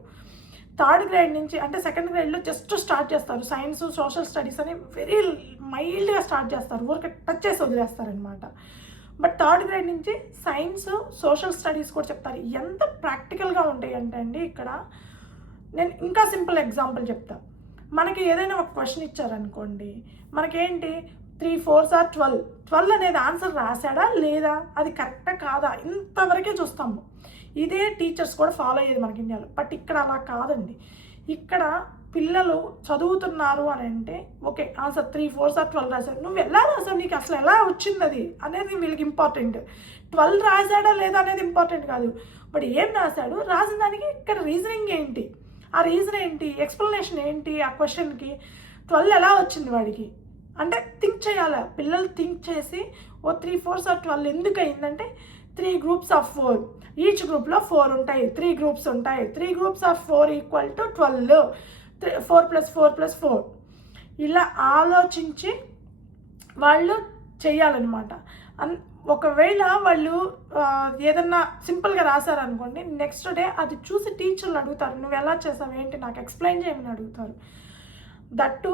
3rd grade నుంచి, అంటే 2nd gradeలో జస్ట్ స్టార్ట్ చేస్తారు. సైన్స్, సోషల్ స్టడీస్ అని వెరీ మైల్డ్గా స్టార్ట్ చేస్తారు, ఊరికి టచ్ చేసి వదిలేస్తారనమాట. బట్ 3rd grade నుంచి సైన్స్, సోషల్ స్టడీస్ కూడా చెప్తారు. ఎంత ప్రాక్టికల్గా ఉంటాయి అంటే అండి ఇక్కడ, నేను ఇంకా సింపుల్ ఎగ్జాంపుల్ చెప్తాను. మనకి ఏదైనా ఒక క్వశ్చన్ ఇచ్చారనుకోండి, మనకేంటి 3 4s 12 అనేది ఆన్సర్ రాశాడా లేదా, అది కరెక్టా కాదా, ఇంతవరకే చూస్తాము. ఇదే టీచర్స్ కూడా ఫాలో అయ్యేది మనకి ఇండియాలో. బట్ ఇక్కడ అలా కాదండి. ఇక్కడ పిల్లలు చదువుతున్నారు అని అంటే ఓకే, ఆన్సర్ 3 4s 12 రాశారు, నువ్వు ఎలా రాసావు, నీకు అసలు ఎలా వచ్చింది అది అనేది వీళ్ళకి ఇంపార్టెంట్. 12 రాశాడా లేదా అనేది ఇంపార్టెంట్ కాదు. బట్ ఏం రాశాడు, రాసిన దానికి ఇక్కడ రీజనింగ్ ఏంటి, ఆ రీజన్ ఏంటి, ఎక్స్ప్లెనేషన్ ఏంటి, ఆ క్వశ్చన్కి 12 ఎలా వచ్చింది వాడికి అంటే థింక్ చేయాలి. పిల్లలు థింక్ చేసి 3 4s 12 ఎందుకు అయిందంటే 3 groups of 4, ఈచ్ గ్రూప్లో 4 ఉంటాయి, 3 groups ఉంటాయి, 3 groups of 4 = 12, 4 + 4 + 4 ఇలా ఆలోచించి వాళ్ళు చేయాలన్నమాట. ఒకవేళ వాళ్ళు ఏదన్నా సింపుల్గా రాశారనుకోండి, నెక్స్ట్ డే అది చూసి టీచర్లు అడుగుతారు, నువ్వు ఎలా చేసావు ఏంటి నాకు ఎక్స్ప్లెయిన్ చేయమని అడుగుతారు. దట్టు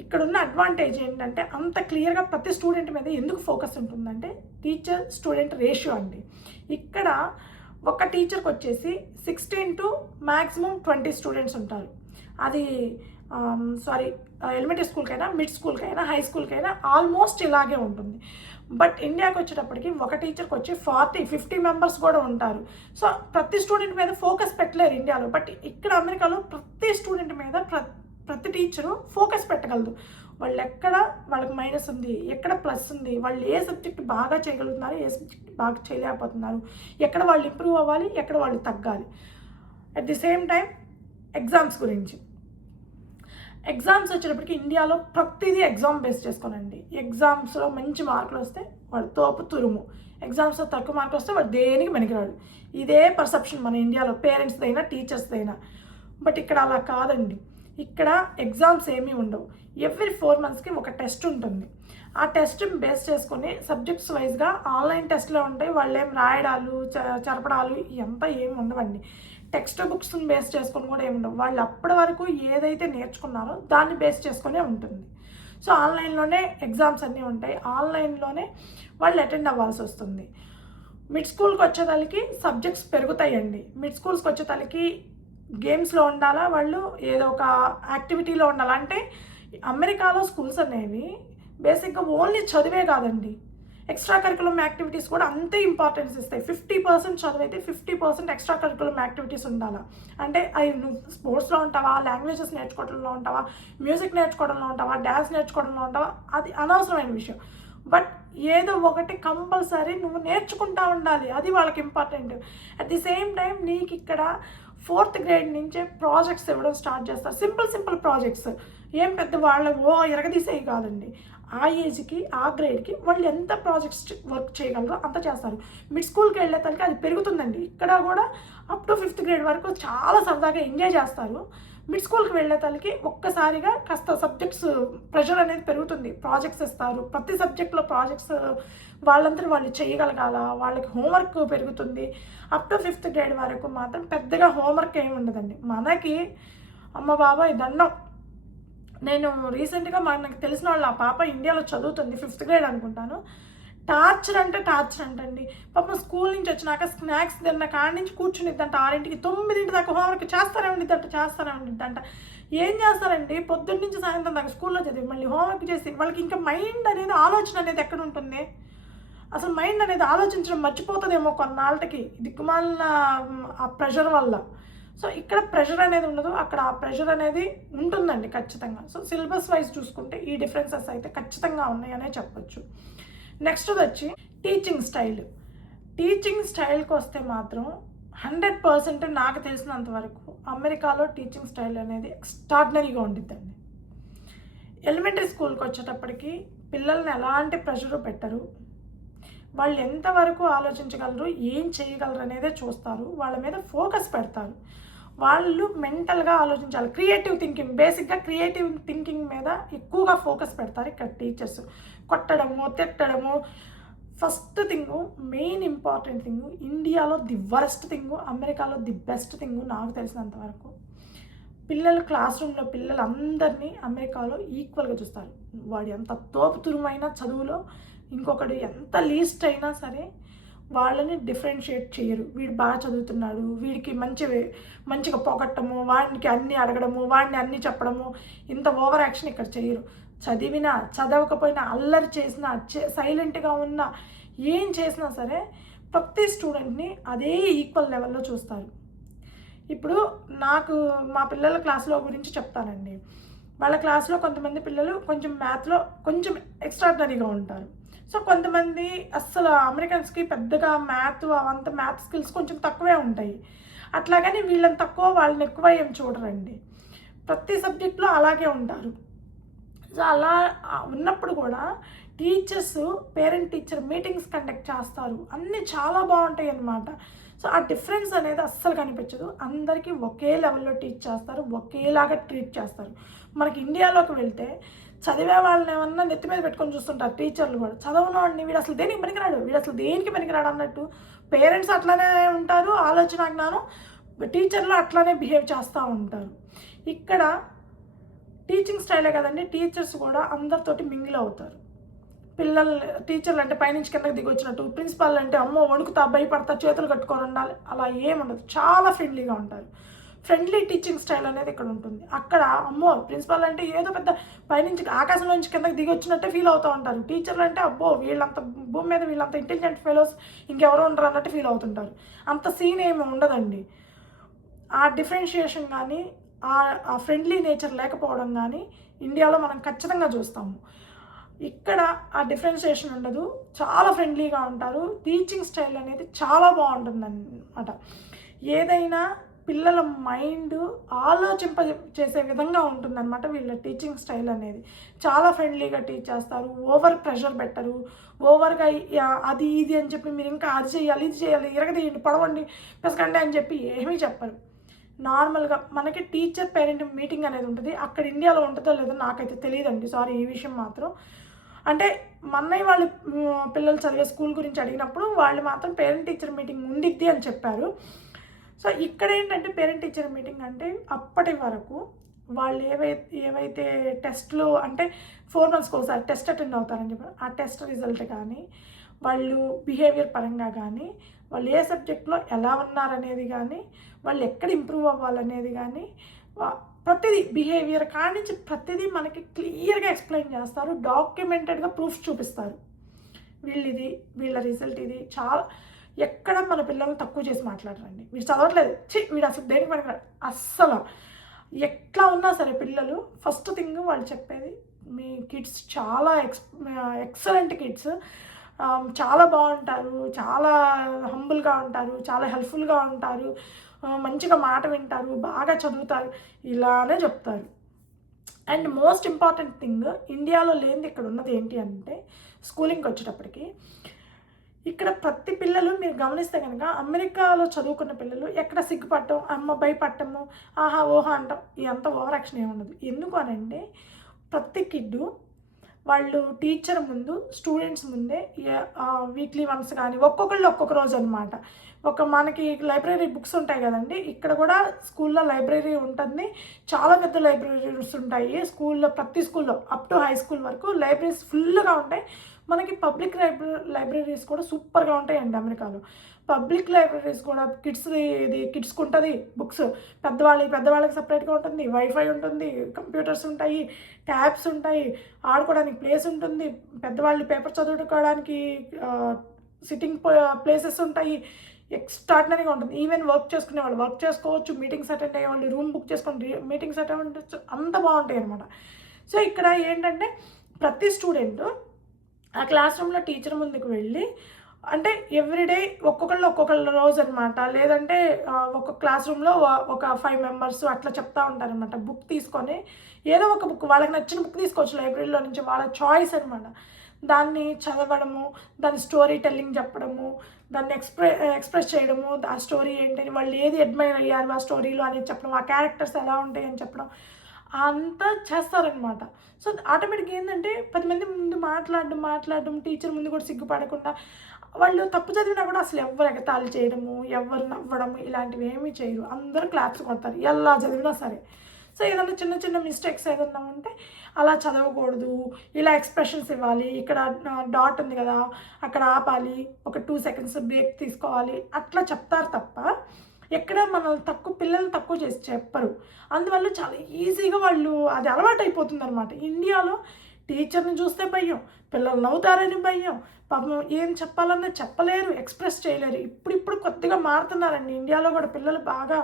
ఇక్కడున్న అడ్వాంటేజ్ ఏంటంటే అంత క్లియర్గా ప్రతి స్టూడెంట్ మీద ఎందుకు ఫోకస్ ఉంటుందంటే టీచర్ స్టూడెంట్ రేషియో అండి. ఇక్కడ ఒక టీచర్కి వచ్చేసి 16 to maximum 20 స్టూడెంట్స్ ఉంటారు. అది ఎలిమెంటరీ స్కూల్కైనా, మిడ్ స్కూల్కైనా, హై స్కూల్కైనా ఆల్మోస్ట్ ఇలాగే ఉంటుంది. బట్ ఇండియాకి వచ్చేటప్పటికి ఒక టీచర్కి వచ్చి 40-50 members కూడా ఉంటారు. సో ప్రతి స్టూడెంట్ మీద ఫోకస్ పెట్టలేరు ఇండియాలో. బట్ ఇక్కడ అమెరికాలో ప్రతి స్టూడెంట్ మీద ప్రతి టీచరు ఫోకస్ పెట్టగలదు. వాళ్ళకి మైనస్ ఉంది, ఎక్కడ ప్లస్ ఉంది, వాళ్ళు ఏ సబ్జెక్ట్ బాగా చేయగలుగుతున్నారు, ఏ సబ్జెక్ట్ బాగా చేయలేకపోతున్నారు, ఎక్కడ వాళ్ళు ఇంప్రూవ్ అవ్వాలి, ఎక్కడ వాళ్ళు తగ్గాలి. At the same time exams గురించి ఎగ్జామ్స్ వచ్చేటప్పటికి ఇండియాలో ప్రతిదీ ఎగ్జామ్ బేస్ చేసుకోనండి. ఎగ్జామ్స్లో మంచి మార్కులు వస్తే వాడు తోపు తురుము, ఎగ్జామ్స్లో తక్కువ మార్కులు వస్తే వాడు దేనికి పనికిరాడు. ఇదే పర్సెప్షన్ మన ఇండియాలో పేరెంట్స్దైనా టీచర్స్దైనా. బట్ ఇక్కడ అలా కాదండి. ఇక్కడ ఎగ్జామ్స్ ఏమీ ఉండవు. ఎవ్రీ 4 monthsకి ఒక టెస్ట్ ఉంటుంది. ఆ టెస్ట్ బేస్ చేసుకొని సబ్జెక్ట్స్ వైజ్గా ఆన్లైన్ టెస్ట్లో ఉంటాయి. వాళ్ళు ఏం రాయడాలు చరపడాలు ఇవంతా ఏమి ఉండవండి. టెక్స్ట్ బుక్స్ని బేస్ చేసుకొని కూడా ఏమి ఉండవు. వాళ్ళు అప్పటి వరకు ఏదైతే నేర్చుకున్నారో దాన్ని బేస్ చేసుకునే ఉంటుంది. సో ఆన్లైన్లోనే ఎగ్జామ్స్ అన్నీ ఉంటాయి. ఆన్లైన్లోనే వాళ్ళు అటెండ్ అవ్వాల్సి వస్తుంది. మిడ్ స్కూల్కి వచ్చేతలకి సబ్జెక్ట్స్ పెరుగుతాయండి. మిడ్ స్కూల్స్కి వచ్చేతలకి గేమ్స్లో ఉండాలా, వాళ్ళు ఏదో ఒక యాక్టివిటీలో ఉండాలి. అంటే అమెరికాలో స్కూల్స్ అనేవి బేసిక్గా ఓన్లీ చదివే కాదండి, ఎక్స్ట్రా కరికులం యాక్టివిటీస్ కూడా అంతే ఇంపార్టెన్స్ ఇస్తాయి. 50% చదివైతే 50% ఎక్స్ట్రా కరికులం యాక్టివిటీస్ ఉండాలి. అంటే అవి నువ్వు స్పోర్ట్స్లో ఉంటావా, లాంగ్వేజెస్ నేర్చుకోవడంలో ఉంటావా, మ్యూజిక్ నేర్చుకోవడంలో ఉంటావా, డ్యాన్స్ నేర్చుకోవడంలో ఉంటావా, అది అనవసరమైన విషయం. బట్ ఏదో ఒకటి కంపల్సరీ నువ్వు నేర్చుకుంటా ఉండాలి, అది వాళ్ళకి important. At the same time నీకు ఇక్కడ 4th grade నుంచే ప్రాజెక్ట్స్ ఇవ్వడం స్టార్ట్ చేస్తారు. సింపుల్ ప్రాజెక్ట్స్, ఏం పెద్ద వాళ్ళు ఎరగదీసేవి కాదండి. ఆ ఏజ్కి ఆ గ్రేడ్కి వాళ్ళు ఎంత ప్రాజెక్ట్స్ వర్క్ చేయగలరో అంత చేస్తారు. మిడ్ స్కూల్కి వెళ్ళే తలకి అది పెరుగుతుందండి. ఇక్కడ కూడా అప్ టు 5th grade వరకు చాలా సరదాగా ఎంజాయ్ చేస్తారు. మిడ్ స్కూల్కి వెళ్ళే తలకి ఒక్కసారిగా కాస్త సబ్జెక్ట్స్ ప్రెషర్ అనేది పెరుగుతుంది. ప్రాజెక్ట్స్ ఇస్తారు, ప్రతి సబ్జెక్ట్లో ప్రాజెక్ట్స్ వాళ్ళంతా వాళ్ళు చేయగలగాల, వాళ్ళకి హోంవర్క్ పెరుగుతుంది. అప్ టు 5th grade వరకు మాత్రం పెద్దగా హోంవర్క్ ఏమి ఉండదండి. మనకి అమ్మ బాబాయ్ దండం. నేను రీసెంట్గా నాకు తెలిసిన వాళ్ళు ఆ పాప ఇండియాలో చదువుతుంది, 5th grade అనుకుంటాను. టార్చర్ అంటండి. పాపం స్కూల్ నుంచి వచ్చినాక స్నాక్స్ తిన్న కాడి నుంచి కూర్చునిద్దంట 6కి 9 దాకా హోంవర్క్ చేస్తానే ఉండిద్దంట. ఏం చేస్తారండి, పొద్దున్న నుంచి సాయంత్రం దాకా స్కూల్లో చదివి మళ్ళీ హోంవర్క్ చేసి వాళ్ళకి ఇంకా మైండ్ అనేది ఆలోచన అనేది ఎక్కడ ఉంటుంది? అసలు మైండ్ అనేది ఆలోచించడం మర్చిపోతుందేమో కొన్నాళ్ళకి దిక్కుమాలిన ఆ ప్రెషర్ వల్ల. సో ఇక్కడ ప్రెషర్ అనేది ఉండదు, అక్కడ ఆ ప్రెషర్ అనేది ఉంటుందండి ఖచ్చితంగా. సో సిలబస్ వైజ్ చూసుకుంటే ఈ డిఫరెన్సెస్ అయితే ఖచ్చితంగా ఉన్నాయనే చెప్పొచ్చు. నెక్స్ట్ వచ్చి టీచింగ్ స్టైల్కి వస్తే మాత్రం 100% నాకు తెలిసినంత వరకు అమెరికాలో టీచింగ్ స్టైల్ అనేది ఎక్స్ట్రాడినరీగా ఉండిద్దండి. ఎలిమెంటరీ స్కూల్కి వచ్చేటప్పటికి పిల్లల్ని ఎలాంటి ప్రెషరు పెట్టరు. వాళ్ళు ఎంతవరకు ఆలోచించగలరు, ఏం చేయగలరు అనేదే చూస్తారు. వాళ్ళ మీద ఫోకస్ పెడతారు. వాళ్ళు మెంటల్గా ఆలోచించాలి. బేసిక్గా క్రియేటివ్ థింకింగ్ మీద ఎక్కువగా ఫోకస్ పెడతారు ఇక్కడ టీచర్స్. కొట్టడము, తిట్టడము. First thing, main important thing, ఇండియాలో ది వరస్ట్ థింగు, అమెరికాలో ది బెస్ట్ థింగు నాకు తెలిసినంత వరకు, పిల్లలు క్లాస్ రూమ్లో పిల్లలందరినీ అమెరికాలో ఈక్వల్గా చూస్తారు. వాడు ఎంత తోపుతురుమైన చదువులో ఇంకొకడు ఎంత లీస్ట్ అయినా సరే వాళ్ళని డిఫరెన్షియేట్ చేయరు. వీడు బాగా చదువుతున్నాడు, వీడికి మంచిగా పొగట్టము, వాడికి అన్నీ అడగడము, వాడిని అన్నీ చెప్పడము, ఇంత ఓవర్ యాక్షన్ ఇక్కడ చేయరు. చదివినా చదవకపోయినా అల్లరి చేసినా సైలెంట్గా ఉన్నా ఏం చేసినా సరే ప్రతి స్టూడెంట్ని అదే ఈక్వల్ లెవెల్లో చూస్తారు. ఇప్పుడు నాకు మా పిల్లల క్లాస్లో గురించి చెప్తానండి. వాళ్ళ క్లాస్లో కొంతమంది పిల్లలు కొంచెం మ్యాథ్లో కొంచెం ఎక్స్ట్రాడినరీగా ఉంటారు. సో కొంతమంది అస్సలు అమెరికన్స్కి పెద్దగా మ్యాథ్ స్కిల్స్ కొంచెం తక్కువే ఉంటాయి. అట్లాగని వీళ్ళని తక్కువ వాళ్ళని ఎక్కువ ఏం చూడరండి. ప్రతి సబ్జెక్ట్లో అలాగే ఉంటారు. సో అలా ఉన్నప్పుడు కూడా teachers parent teacher meetings conduct చేస్తారు, అన్నీ చాలా బాగుంటాయి అన్నమాట. సో ఆ డిఫరెన్స్ అనేది అస్సలు కనిపించదు. అందరికీ ఒకే లెవెల్లో టీచ్ చేస్తారు, ఒకేలాగా ట్రీట్ చేస్తారు. మనకి ఇండియాలోకి వెళ్తే చదివే వాళ్ళని ఏమన్నా నెత్తి మీద పెట్టుకొని చూస్తుంటారు టీచర్లు కూడా. చదవనోడిని వీడు అసలు దేనికి పనికిరాడు అన్నట్టు పేరెంట్స్ అట్లానే ఉంటారు, ఆలోచన జ్ఞానం టీచర్లు అట్లానే బిహేవ్ చేస్తూ ఉంటారు. ఇక్కడ టీచింగ్ స్టైలే కదండి, టీచర్స్ కూడా అందరితోటి మింగిల్ అవుతారు. టీచర్లు అంటే పైనుంచి కిందకి దిగొచ్చినట్టు, ప్రిన్సిపాల్ అంటే అమ్మో వణుకుతా భయపడతా చేతులు కట్టుకొని ఉండాలి అలా ఏముండదు. చాలా ఫ్రెండ్లీగా ఉంటారు. ఫ్రెండ్లీ టీచింగ్ స్టైల్ అనేది ఇక్కడ ఉంటుంది. అక్కడ అమ్మో ప్రిన్సిపాల్ అంటే ఏదో పెద్ద పైనుంచి ఆకాశంలో నుంచి కిందకి దిగి వచ్చినట్టే ఫీల్ అవుతూ ఉంటారు. టీచర్లు అంటే అబ్బో భూమి మీద వీళ్ళంత ఇంటెలిజెంట్ ఫెలోస్ ఇంకెవరో ఉండరు అన్నట్టు ఫీల్ అవుతుంటారు. అంత సీన్ ఏమి ఉండదండి. ఆ డిఫరెన్షియేషన్ కానీ ఆ ఫ్రెండ్లీ నేచర్ లేకపోవడం కానీ ఇండియాలో మనం ఖచ్చితంగా చూస్తాము. ఇక్కడ ఆ డిఫరెన్షియేషన్ ఉండదు, చాలా ఫ్రెండ్లీగా ఉంటారు. టీచింగ్ స్టైల్ అనేది చాలా బాగుంటుంది అన్నమాట. ఏదైనా పిల్లల మైండ్ ఆలోచింప చేసే విధంగా ఉంటుందన్నమాట వీళ్ళ టీచింగ్ స్టైల్ అనేది. చాలా ఫ్రెండ్లీగా టీచ్ చేస్తారు, ఓవర్ ప్రెషర్ పెట్టరు, ఓవర్గా అది ఇది అని చెప్పి మీరు ఇంకా అది చేయాలి ఇది చేయాలి ఇరగదీయండి పొడవండి పెసకండి అని చెప్పి ఏమీ చెప్పరు. నార్మల్గా మనకి టీచర్ పేరెంట్ మీటింగ్ అనేది ఉంటుంది. అక్కడ ఇండియాలో ఉంటుందో లేదో నాకైతే తెలియదండి, సారీ ఈ విషయం మాత్రం. అంటే మా అన్నయ్య వాళ్ళు పిల్లలు చదివే స్కూల్ గురించి అడిగినప్పుడు వాళ్ళు మాత్రం పేరెంట్ టీచర్ మీటింగ్ ఉండిద్ది అని చెప్పారు. సో ఇక్కడ ఏంటంటే పేరెంట్ టీచర్ మీటింగ్ అంటే అప్పటి వరకు వాళ్ళు ఏవైతే టెస్ట్లు అంటే 4 monthsకి ఒకసారి టెస్ట్ అటెండ్ అవుతారని చెప్పారు, ఆ టెస్ట్ రిజల్ట్ కానీ వాళ్ళు బిహేవియర్ పరంగా కానీ వాళ్ళు ఏ సబ్జెక్ట్లో ఎలా ఉన్నారనేది కానీ వాళ్ళు ఎక్కడ ఇంప్రూవ్ అవ్వాలనేది కానీ ప్రతిదీ బిహేవియర్ కానించి ప్రతిదీ మనకి క్లియర్గా ఎక్స్ప్లెయిన్ చేస్తారు, డాక్యుమెంటెడ్గా ప్రూఫ్స్ చూపిస్తారు. వీళ్ళ రిజల్ట్ ఇది. చాలా ఎక్కడ మన పిల్లల్ని తక్కువ చేసి మాట్లాడరండి. వీడు చదవట్లేదు వీడు అసలు దేనికి పనికిరాడు అస్సలు. ఎట్లా ఉన్నా సరే పిల్లలు ఫస్ట్ థింగ్ వాళ్ళు చెప్పేది మీ కిడ్స్ చాలా ఎక్సలెంట్ కిడ్స్, చాలా బాగుంటారు, చాలా హంబుల్గా ఉంటారు, చాలా హెల్ప్ఫుల్గా ఉంటారు, మంచిగా మాట వింటారు, బాగా చదువుతారు, ఇలానే చెప్తారు. అండ్ మోస్ట్ ఇంపార్టెంట్ థింగ్ ఇండియాలో లేనిది ఇక్కడ ఉన్నది ఏంటి అంటే స్కూలింగ్కి వచ్చేటప్పటికి ఇక్కడ ప్రతి పిల్లలు మీరు గమనిస్తే కనుక అమెరికాలో చదువుకున్న పిల్లలు ఎక్కడ సిగ్గుపడటం, అమ్మ భయపడటము, ఆహా ఓహా అంటాం, ఇదంతా ఓవర్ యాక్షన్ ఏమి ఉండదు. ఎందుకు అనంటే ప్రతి కిడ్డు వాళ్ళు టీచర్ ముందు స్టూడెంట్స్ ముందే వీక్లీ వన్స్ కానీ ఒక్కొక్కళ్ళు ఒక్కొక్క రోజు అనమాట. మనకి లైబ్రరీ బుక్స్ ఉంటాయి కదండి, ఇక్కడ కూడా స్కూల్లో లైబ్రరీ ఉంటుంది, చాలా పెద్ద లైబ్రరీస్ ఉంటాయి స్కూల్లో, ప్రతి స్కూల్లో అప్ టు హై స్కూల్ వరకు లైబ్రరీస్ ఫుల్గా ఉంటాయి. మనకి పబ్లిక్ లైబ్రరీస్ కూడా సూపర్గా ఉంటాయండి అమెరికాలో. పబ్లిక్ లైబ్రరీస్ కూడా కిడ్స్కి ఉంటుంది బుక్స్, పెద్దవాళ్ళకి సపరేట్గా ఉంటుంది, వైఫై ఉంటుంది, కంప్యూటర్స్ ఉంటాయి, ట్యాబ్స్ ఉంటాయి, ఆడుకోవడానికి ప్లేస్ ఉంటుంది, పెద్దవాళ్ళు పేపర్ చదువుకోవడానికి సిట్టింగ్ ప్లేసెస్ ఉంటాయి, ఎక్స్ట్రాడినరీగా ఉంటుంది. ఈవెన్ వర్క్ చేసుకునే వాళ్ళు వర్క్ చేసుకోవచ్చు, మీటింగ్స్ అటెండ్ అయ్యే వాళ్ళు రూమ్ బుక్ చేసుకొని మీటింగ్స్ అటెండ్ అంత బాగుంటాయి అనమాట. సో ఇక్కడ ఏంటంటే ప్రతి స్టూడెంట్ ఆ క్లాస్ రూమ్లో టీచర్ ముందుకు వెళ్ళి అంటే ఎవ్రీడే ఒక్కొక్కళ్ళు రోజు అనమాట, లేదంటే ఒక క్లాస్ రూమ్లో ఒక 5 members అట్లా చెప్తా ఉంటారనమాట. బుక్ తీసుకొని ఏదో ఒక బుక్ వాళ్ళకి నచ్చిన బుక్ తీసుకోవచ్చు లైబ్రరీలో నుంచి, వాళ్ళ చాయిస్ అనమాట. దాన్ని చదవడము, దాని స్టోరీ టెల్లింగ్ చెప్పడము, దాన్ని ఎక్స్ప్రెస్ చేయడము, ఆ స్టోరీ ఏంటని వాళ్ళు ఏది అడ్మైర్ అయ్యారు ఆ స్టోరీలో అనేది చెప్పడం, ఆ క్యారెక్టర్స్ ఎలా ఉంటాయి అని చెప్పడం అంతా చేస్తారనమాట. సో ఆటోమేటిక్గా ఏంటంటే 10 మంది ముందు మాట్లాడడం టీచర్ ముందు కూడా సిగ్గుపడకుండా, వాళ్ళు తప్పు చదివినా కూడా అసలు ఎవరు ఎగతాళి చేయడము, ఎవరు నవ్వడము ఇలాంటివి ఏమీ చేయరు, అందరూ క్లాప్స్ కొడతారు ఎలా చదివినా సరే. సో ఏదైనా చిన్న మిస్టేక్స్ ఏదన్నా ఉంటే అలా చదవకూడదు, ఇలా ఎక్స్ప్రెషన్స్ ఇవ్వాలి, ఇక్కడ డాట్ ఉంది కదా అక్కడ ఆపాలి, ఒక 2 seconds బ్రేక్ తీసుకోవాలి, అట్లా చెప్తారు తప్ప ఎక్కడ పిల్లల్ని తక్కువ చేసి చెప్పరు. అందువల్ల చాలా ఈజీగా వాళ్ళు అది అలవాటు అయిపోతుంది అనమాట. ఇండియాలో టీచర్ని చూస్తే భయం, పిల్లలు నవ్వుతారని భయం, పాపం ఏం చెప్పాలన్నా చెప్పలేరు, ఎక్స్ప్రెస్ చేయలేరు. ఇప్పుడు కొద్దిగా మారుతున్నారండి ఇండియాలో కూడా పిల్లలు బాగా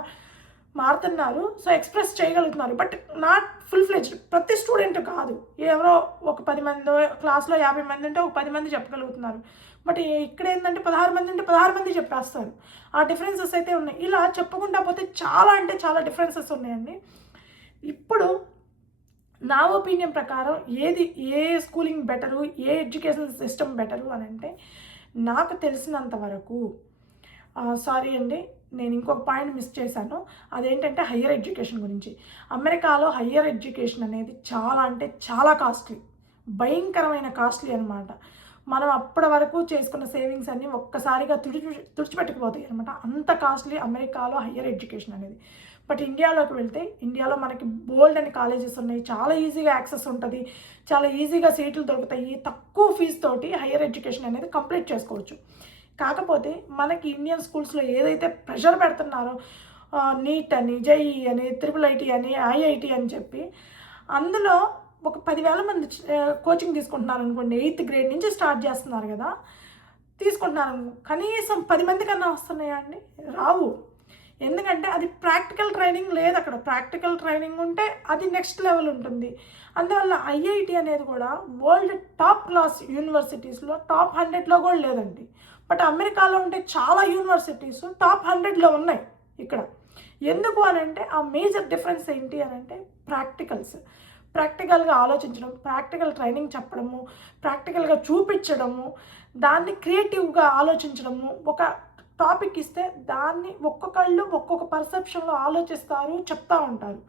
మారుతున్నారు. సో ఎక్స్ప్రెస్ చేయగలుగుతున్నారు, బట్ నాట్ ఫుల్ ఫ్లెడ్జ్డ్. ప్రతి స్టూడెంట్ కాదు, ఎవరో ఒక 10 మంది క్లాస్లో 50 మంది ఉంటే ఒక 10 మంది చెప్పగలుగుతున్నారు. బట్ ఇక్కడ ఏంటంటే 16 మంది ఉంటే 16 మంది చెప్పేస్తారు. ఆ డిఫరెన్సెస్ అయితే ఉన్నాయి. ఇలా చెప్పుకుంటా పోతే చాలా అంటే చాలా డిఫరెన్సెస్ ఉన్నాయండి. ఇప్పుడు నా ఒపీనియన్ ప్రకారం ఏ స్కూలింగ్ బెటరు, ఏ ఎడ్యుకేషన్ సిస్టమ్ బెటరు అని అంటే నాకు తెలిసినంత వరకు సారీ అండి నేను ఇంకొక పాయింట్ మిస్ చేశాను, అదేంటంటే హయ్యర్ ఎడ్యుకేషన్ గురించి. అమెరికాలో హయ్యర్ ఎడ్యుకేషన్ అనేది చాలా అంటే చాలా కాస్ట్లీ, భయంకరమైన కాస్ట్లీ అనమాట. మనం అప్పటి వరకు చేసుకున్న సేవింగ్స్ అన్నీ ఒక్కసారిగా తుడిచిపెట్టుకుపోతాయి అనమాట, అంత కాస్ట్లీ అమెరికాలో హయ్యర్ ఎడ్యుకేషన్ అనేది. బట్ ఇండియాలోకి వెళ్తే ఇండియాలో మనకి బోల్డ్ అని కాలేజెస్ ఉన్నాయి, చాలా ఈజీగా యాక్సెస్ ఉంటుంది, చాలా ఈజీగా సీట్లు దొరుకుతాయి, తక్కువ ఫీజు తోటి హయ్యర్ ఎడ్యుకేషన్ అనేది కంప్లీట్ చేసుకోవచ్చు. కాకపోతే మనకి ఇండియన్ స్కూల్స్లో ఏదైతే ప్రెషర్ పెడుతున్నారో నీట్ అని, జేఈఈ అని, IIIT అని, IIT అని చెప్పి అందులో ఒక 10,000 మంది కోచింగ్ తీసుకుంటున్నారు అనుకోండి, 8th grade నుంచి స్టార్ట్ చేస్తున్నారు కదా, తీసుకుంటున్నారు కనీసం 10 మంది కన్నా వస్తున్నాయా అండి? రావు. ఎందుకంటే అది ప్రాక్టికల్ ట్రైనింగ్ లేదు అక్కడ. ప్రాక్టికల్ ట్రైనింగ్ ఉంటే అది నెక్స్ట్ లెవెల్ ఉంటుంది. అందువల్ల IIT అనేది కూడా వరల్డ్ టాప్ క్లాస్ యూనివర్సిటీస్లో టాప్ 100లో కూడా లేదండి. బట్ అమెరికాలో ఉంటే చాలా యూనివర్సిటీస్ టాప్ 100లో ఉన్నాయి ఇక్కడ. ఎందుకు అని అంటే ఆ మేజర్ డిఫరెన్స్ ఏంటి అని అంటే ప్రాక్టికల్గా ఆలోచించడం, ప్రాక్టికల్ ట్రైనింగ్ చెప్పడము, ప్రాక్టికల్గా చూపించడము, దాన్ని క్రియేటివ్గా ఆలోచించడము. ఒక టాపిక్ ఇస్తే దాన్ని ఒక్కొక్కళ్ళు ఒక్కొక్క పర్సెప్షన్లో ఆలోచిస్తారు, చెప్తూ ఉంటారు.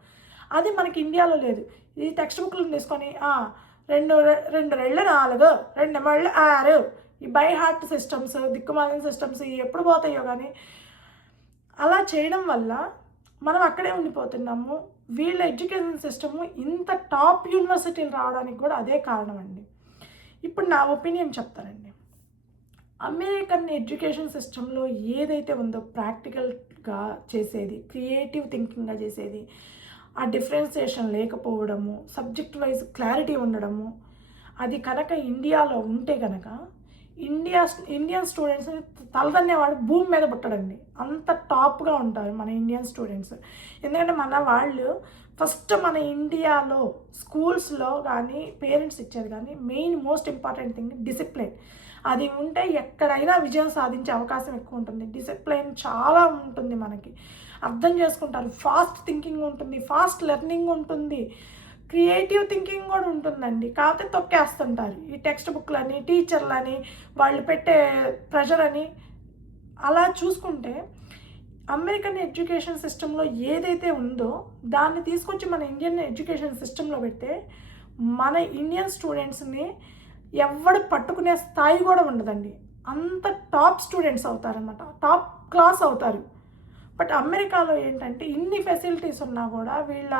అది మనకి ఇండియాలో లేదు. ఈ టెక్స్ట్ బుక్లను తీసుకొని రెండు రెండు రెళ్ళు 4, 2 మళ్ళు 6, ఈ బై హార్ట్ సిస్టమ్స్, దిక్కుమాలిన సిస్టమ్స్ ఎప్పుడు పోతాయో కానీ అలా చేయడం వల్ల మనం అక్కడే ఉండిపోతున్నాము. వీళ్ళ ఎడ్యుకేషన్ సిస్టము ఇంత టాప్ యూనివర్సిటీలు రావడానికి కూడా అదే కారణం అండి. ఇప్పుడు నా ఒపీనియన్ చెప్తానండి. అమెరికన్ ఎడ్యుకేషన్ సిస్టంలో ఏదైతే ఉందో ప్రాక్టికల్గా చేసేది, క్రియేటివ్ థింకింగ్గా చేసేది, ఆ డిఫరెన్సియేషన్ లేకపోవడము, సబ్జెక్ట్ వైజ్ క్లారిటీ ఉండడము, అది కనుక ఇండియాలో ఉంటే కనుక ఇండియన్ స్టూడెంట్స్ని తలదన్నేవాడు భూమి మీద పుట్టడండి. అంత టాప్గా ఉంటారు మన ఇండియన్ స్టూడెంట్స్. ఎందుకంటే మన వాళ్ళు ఫస్ట్ మన ఇండియాలో స్కూల్స్లో కానీ పేరెంట్స్ ఇచ్చేది కానీ main most important thing discipline. అది ఉంటే ఎక్కడైనా విజయం సాధించే అవకాశం ఎక్కువ ఉంటుంది. డిసిప్లిన్ చాలా ఉంటుంది, మనకి అర్థం చేసుకుంటారు, ఫాస్ట్ థింకింగ్ ఉంటుంది, ఫాస్ట్ లెర్నింగ్ ఉంటుంది, క్రియేటివ్ థింకింగ్ కూడా ఉంటుందండి. కాకపోతే తొక్కేస్తుంటారు ఈ టెక్స్ట్ బుక్లని, టీచర్లని, వాళ్ళు పెట్టే ప్రెషర్ అని. అలా చూసుకుంటే అమెరికన్ ఎడ్యుకేషన్ సిస్టంలో ఏదైతే ఉందో దాన్ని తీసుకొచ్చి మన ఇండియన్ ఎడ్యుకేషన్ సిస్టంలో పెడితే మన ఇండియన్ స్టూడెంట్స్ని ఎవడు పట్టుకునే స్థాయి కూడా ఉండదండి. అంత టాప్ స్టూడెంట్స్ అవుతారనమాట, టాప్ క్లాస్ అవుతారు. బట్ అమెరికాలో ఏంటంటే ఇన్ని ఫెసిలిటీస్ ఉన్నా కూడా వీళ్ళ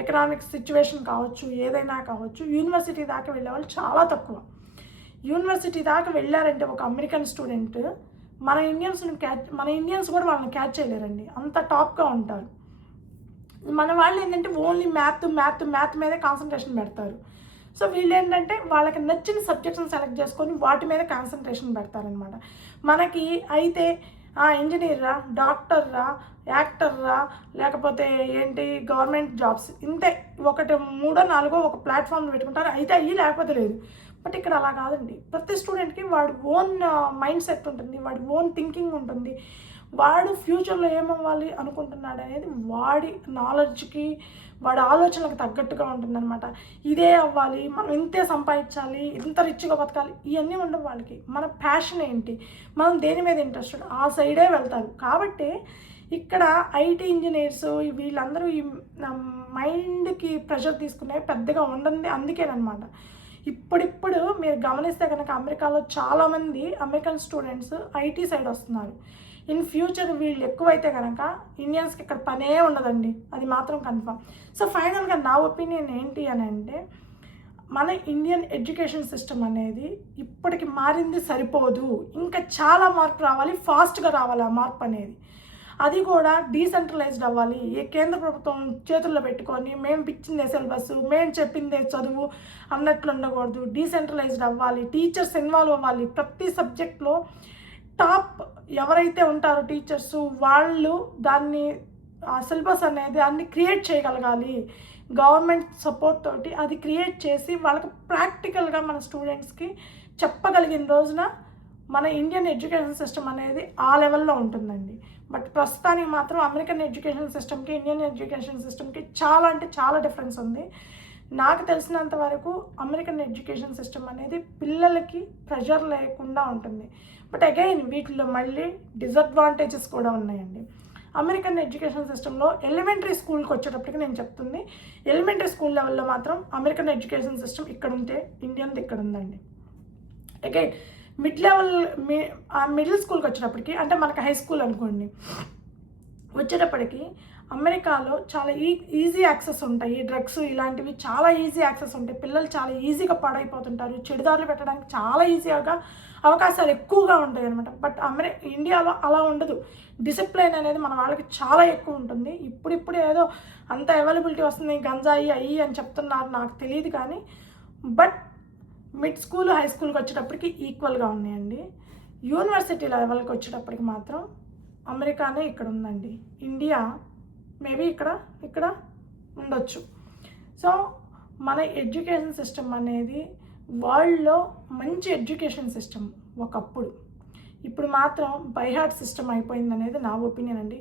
ఎకనామిక్ సిచ్యువేషన్ కావచ్చు, ఏదైనా కావచ్చు, యూనివర్సిటీ దాకా వెళ్ళే వాళ్ళు చాలా తక్కువ. యూనివర్సిటీ దాకా వెళ్ళారంటే ఒక అమెరికన్ స్టూడెంట్ మన ఇండియన్స్ కూడా వాళ్ళని క్యాచ్ చేయలేరండి, అంత టాప్గా ఉంటారు. మన వాళ్ళు ఏంటంటే ఓన్లీ మ్యాథ్ మీదే కాన్సన్ట్రేషన్ పెడతారు. సో వీళ్ళు ఏంటంటే వాళ్ళకి నచ్చిన సబ్జెక్ట్స్ని సెలెక్ట్ చేసుకొని వాటి మీద కాన్సన్ట్రేషన్ పెడతారనమాట. మనకి అయితే ఇంజనీర్రా, డాక్టర్రా, యాక్టర్రా, లేకపోతే ఏంటి గవర్నమెంట్ జాబ్స్, ఇంతే 1, 3, 4 ఒక ప్లాట్ఫామ్ పెట్టుకుంటారు, అయితే అయ్యి లేకపోతే లేదు. బట్ ఇక్కడ అలా కాదండి. ప్రతి స్టూడెంట్కి వాడి ఓన్ మైండ్ సెట్ ఉంటుంది, వాడి ఓన్ థింకింగ్ ఉంటుంది, వాడు ఫ్యూచర్లో ఏమవ్వాలి అనుకుంటున్నాడు అనేది వాడి నాలెడ్జ్కి, వాడి ఆలోచనలకు తగ్గట్టుగా ఉంటుందన్నమాట. ఇదే అవ్వాలి, మనం ఇంతే సంపాదించాలి, ఇంత రిచ్గా బతకాలి, ఇవన్నీ ఉండవు వాళ్ళకి. మన ప్యాషన్ ఏంటి, మనం దేని మీద ఇంట్రెస్టెడ్, ఆ సైడే వెళ్తారు. కాబట్టి ఇక్కడ ఐటీ ఇంజనీర్స్ వీళ్ళందరూ ఈ మైండ్కి ప్రెషర్ తీసుకునే పెద్దగా ఉండదు. అందుకేనమాట ఇప్పుడిప్పుడు మీరు గమనిస్తే కనుక అమెరికాలో చాలామంది అమెరికన్ స్టూడెంట్స్ ఐటీ సైడ్ వస్తున్నారు. ఇన్ ఫ్యూచర్ వీళ్ళు ఎక్కువైతే కనుక ఇండియన్స్కి ఇక్కడ పనే ఉండదండి, అది మాత్రం కన్ఫర్మ్. సో ఫైనల్గా నా ఒపీనియన్ ఏంటి అని అంటే, మన ఇండియన్ ఎడ్యుకేషన్ సిస్టమ్ అనేది ఇప్పటికి మారింది సరిపోదు, ఇంకా చాలా మార్పు రావాలి, ఫాస్ట్గా రావాలి ఆ మార్పు అనేది. అది కూడా డీసెంట్రలైజ్డ్ అవ్వాలి. ఏ కేంద్ర ప్రభుత్వం చేతుల్లో పెట్టుకొని మేము ఇచ్చిందే సిలబస్, మేము చెప్పిందే చదువు అన్నట్లు ఉండకూడదు. డీసెంట్రలైజ్డ్ అవ్వాలి, టీచర్స్ ఇన్వాల్వ్ అవ్వాలి. ప్రతి సబ్జెక్ట్లో టాప్ ఎవరైతే ఉంటారో టీచర్స్ వాళ్ళు దాన్ని ఆ సిలబస్ అనేది అన్ని క్రియేట్ చేయగలగాలి. గవర్నమెంట్ సపోర్ట్ తోటి అది క్రియేట్ చేసి వాళ్ళకి ప్రాక్టికల్గా మన స్టూడెంట్స్కి చెప్పగలిగిన రోజున మన ఇండియన్ ఎడ్యుకేషన్ సిస్టమ్ అనేది ఆ లెవెల్లో ఉంటుందండి. బట్ ప్రస్తుతానికి మాత్రం అమెరికన్ ఎడ్యుకేషన్ సిస్టమ్కి ఇండియన్ ఎడ్యుకేషన్ సిస్టమ్కి చాలా అంటే చాలా డిఫరెన్స్ ఉంది. నాకు తెలిసినంత వరకు అమెరికన్ ఎడ్యుకేషన్ సిస్టమ్ అనేది పిల్లలకి ప్రెషర్ లేకుండా ఉంటుంది. బట్ అగైన్ వీటిలో మళ్ళీ డిసడ్వాంటేజెస్ కూడా ఉన్నాయండి. అమెరికన్ ఎడ్యుకేషన్ సిస్టంలో ఎలిమెంటరీ స్కూల్కి వచ్చేటప్పటికి నేను చెప్తుంది, ఎలిమెంటరీ స్కూల్ లెవెల్లో మాత్రం అమెరికన్ ఎడ్యుకేషన్ సిస్టమ్ ఇక్కడ ఉంటే ఇండియన్ది ఇక్కడ ఉందండి. అగైన్ మిడిల్ స్కూల్కి వచ్చేటప్పటికి, అంటే మనకు హై స్కూల్ అనుకోండి, వచ్చేటప్పటికి అమెరికాలో చాలా ఈజీ యాక్సెస్ ఉంటాయి. డ్రగ్స్ ఇలాంటివి చాలా ఈజీ యాక్సెస్ ఉంటాయి. పిల్లలు చాలా ఈజీగా పాడైపోతుంటారు. చెడుదారులు పెట్టడానికి చాలా ఈజీగా అవకాశాలు ఎక్కువగా ఉంటాయి అనమాట. బట్ ఇండియాలో అలా ఉండదు. డిసిప్లైన్ అనేది మన వాళ్ళకి చాలా ఎక్కువ ఉంటుంది. ఇప్పుడు ఏదో అంత అవైలబిలిటీ వస్తుంది, గంజాయి అయ్యి అని చెప్తున్నారు, నాకు తెలియదు. కానీ బట్ మిడ్ స్కూల్ హై స్కూల్కి వచ్చేటప్పటికి ఈక్వల్గా ఉన్నాయండి. యూనివర్సిటీ లెవెల్కి వచ్చేటప్పటికి మాత్రం అమెరికానే ఇక్కడ ఉందండి. ఇండియా మేబీ ఇక్కడ ఉండొచ్చు. సో మన ఎడ్యుకేషన్ సిస్టమ్ అనేది వరల్డ్లో మంచి ఎడ్యుకేషన్ సిస్టమ్ ఒకప్పుడు. ఇప్పుడు మాత్రం బైహార్ట్ సిస్టమ్ అయిపోయిందనేది నా ఒపీనియన్ అండి.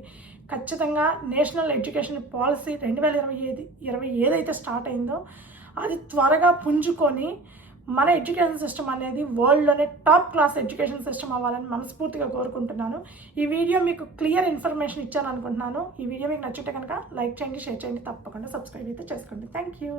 ఖచ్చితంగా నేషనల్ ఎడ్యుకేషన్ పాలసీ 2020 ఏదైతే స్టార్ట్ అయిందో అది త్వరగా పుంజుకొని మన ఎడ్యుకేషన్ సిస్టమ్ అనేది వరల్డ్లోనే టాప్ క్లాస్ ఎడ్యుకేషన్ సిస్టమ్ అవ్వాలని మనస్ఫూర్తిగా కోరుకుంటున్నాను. ఈ వీడియో మీకు క్లియర్ ఇన్ఫర్మేషన్ ఇచ్చాను అనుకుంటున్నాను. ఈ వీడియో మీకు నచ్చితే కనుక లైక్ చేయండి, షేర్ చేయండి, తప్పకుండా సబ్స్క్రైబ్ అయితే చేసుకోండి. Thank you.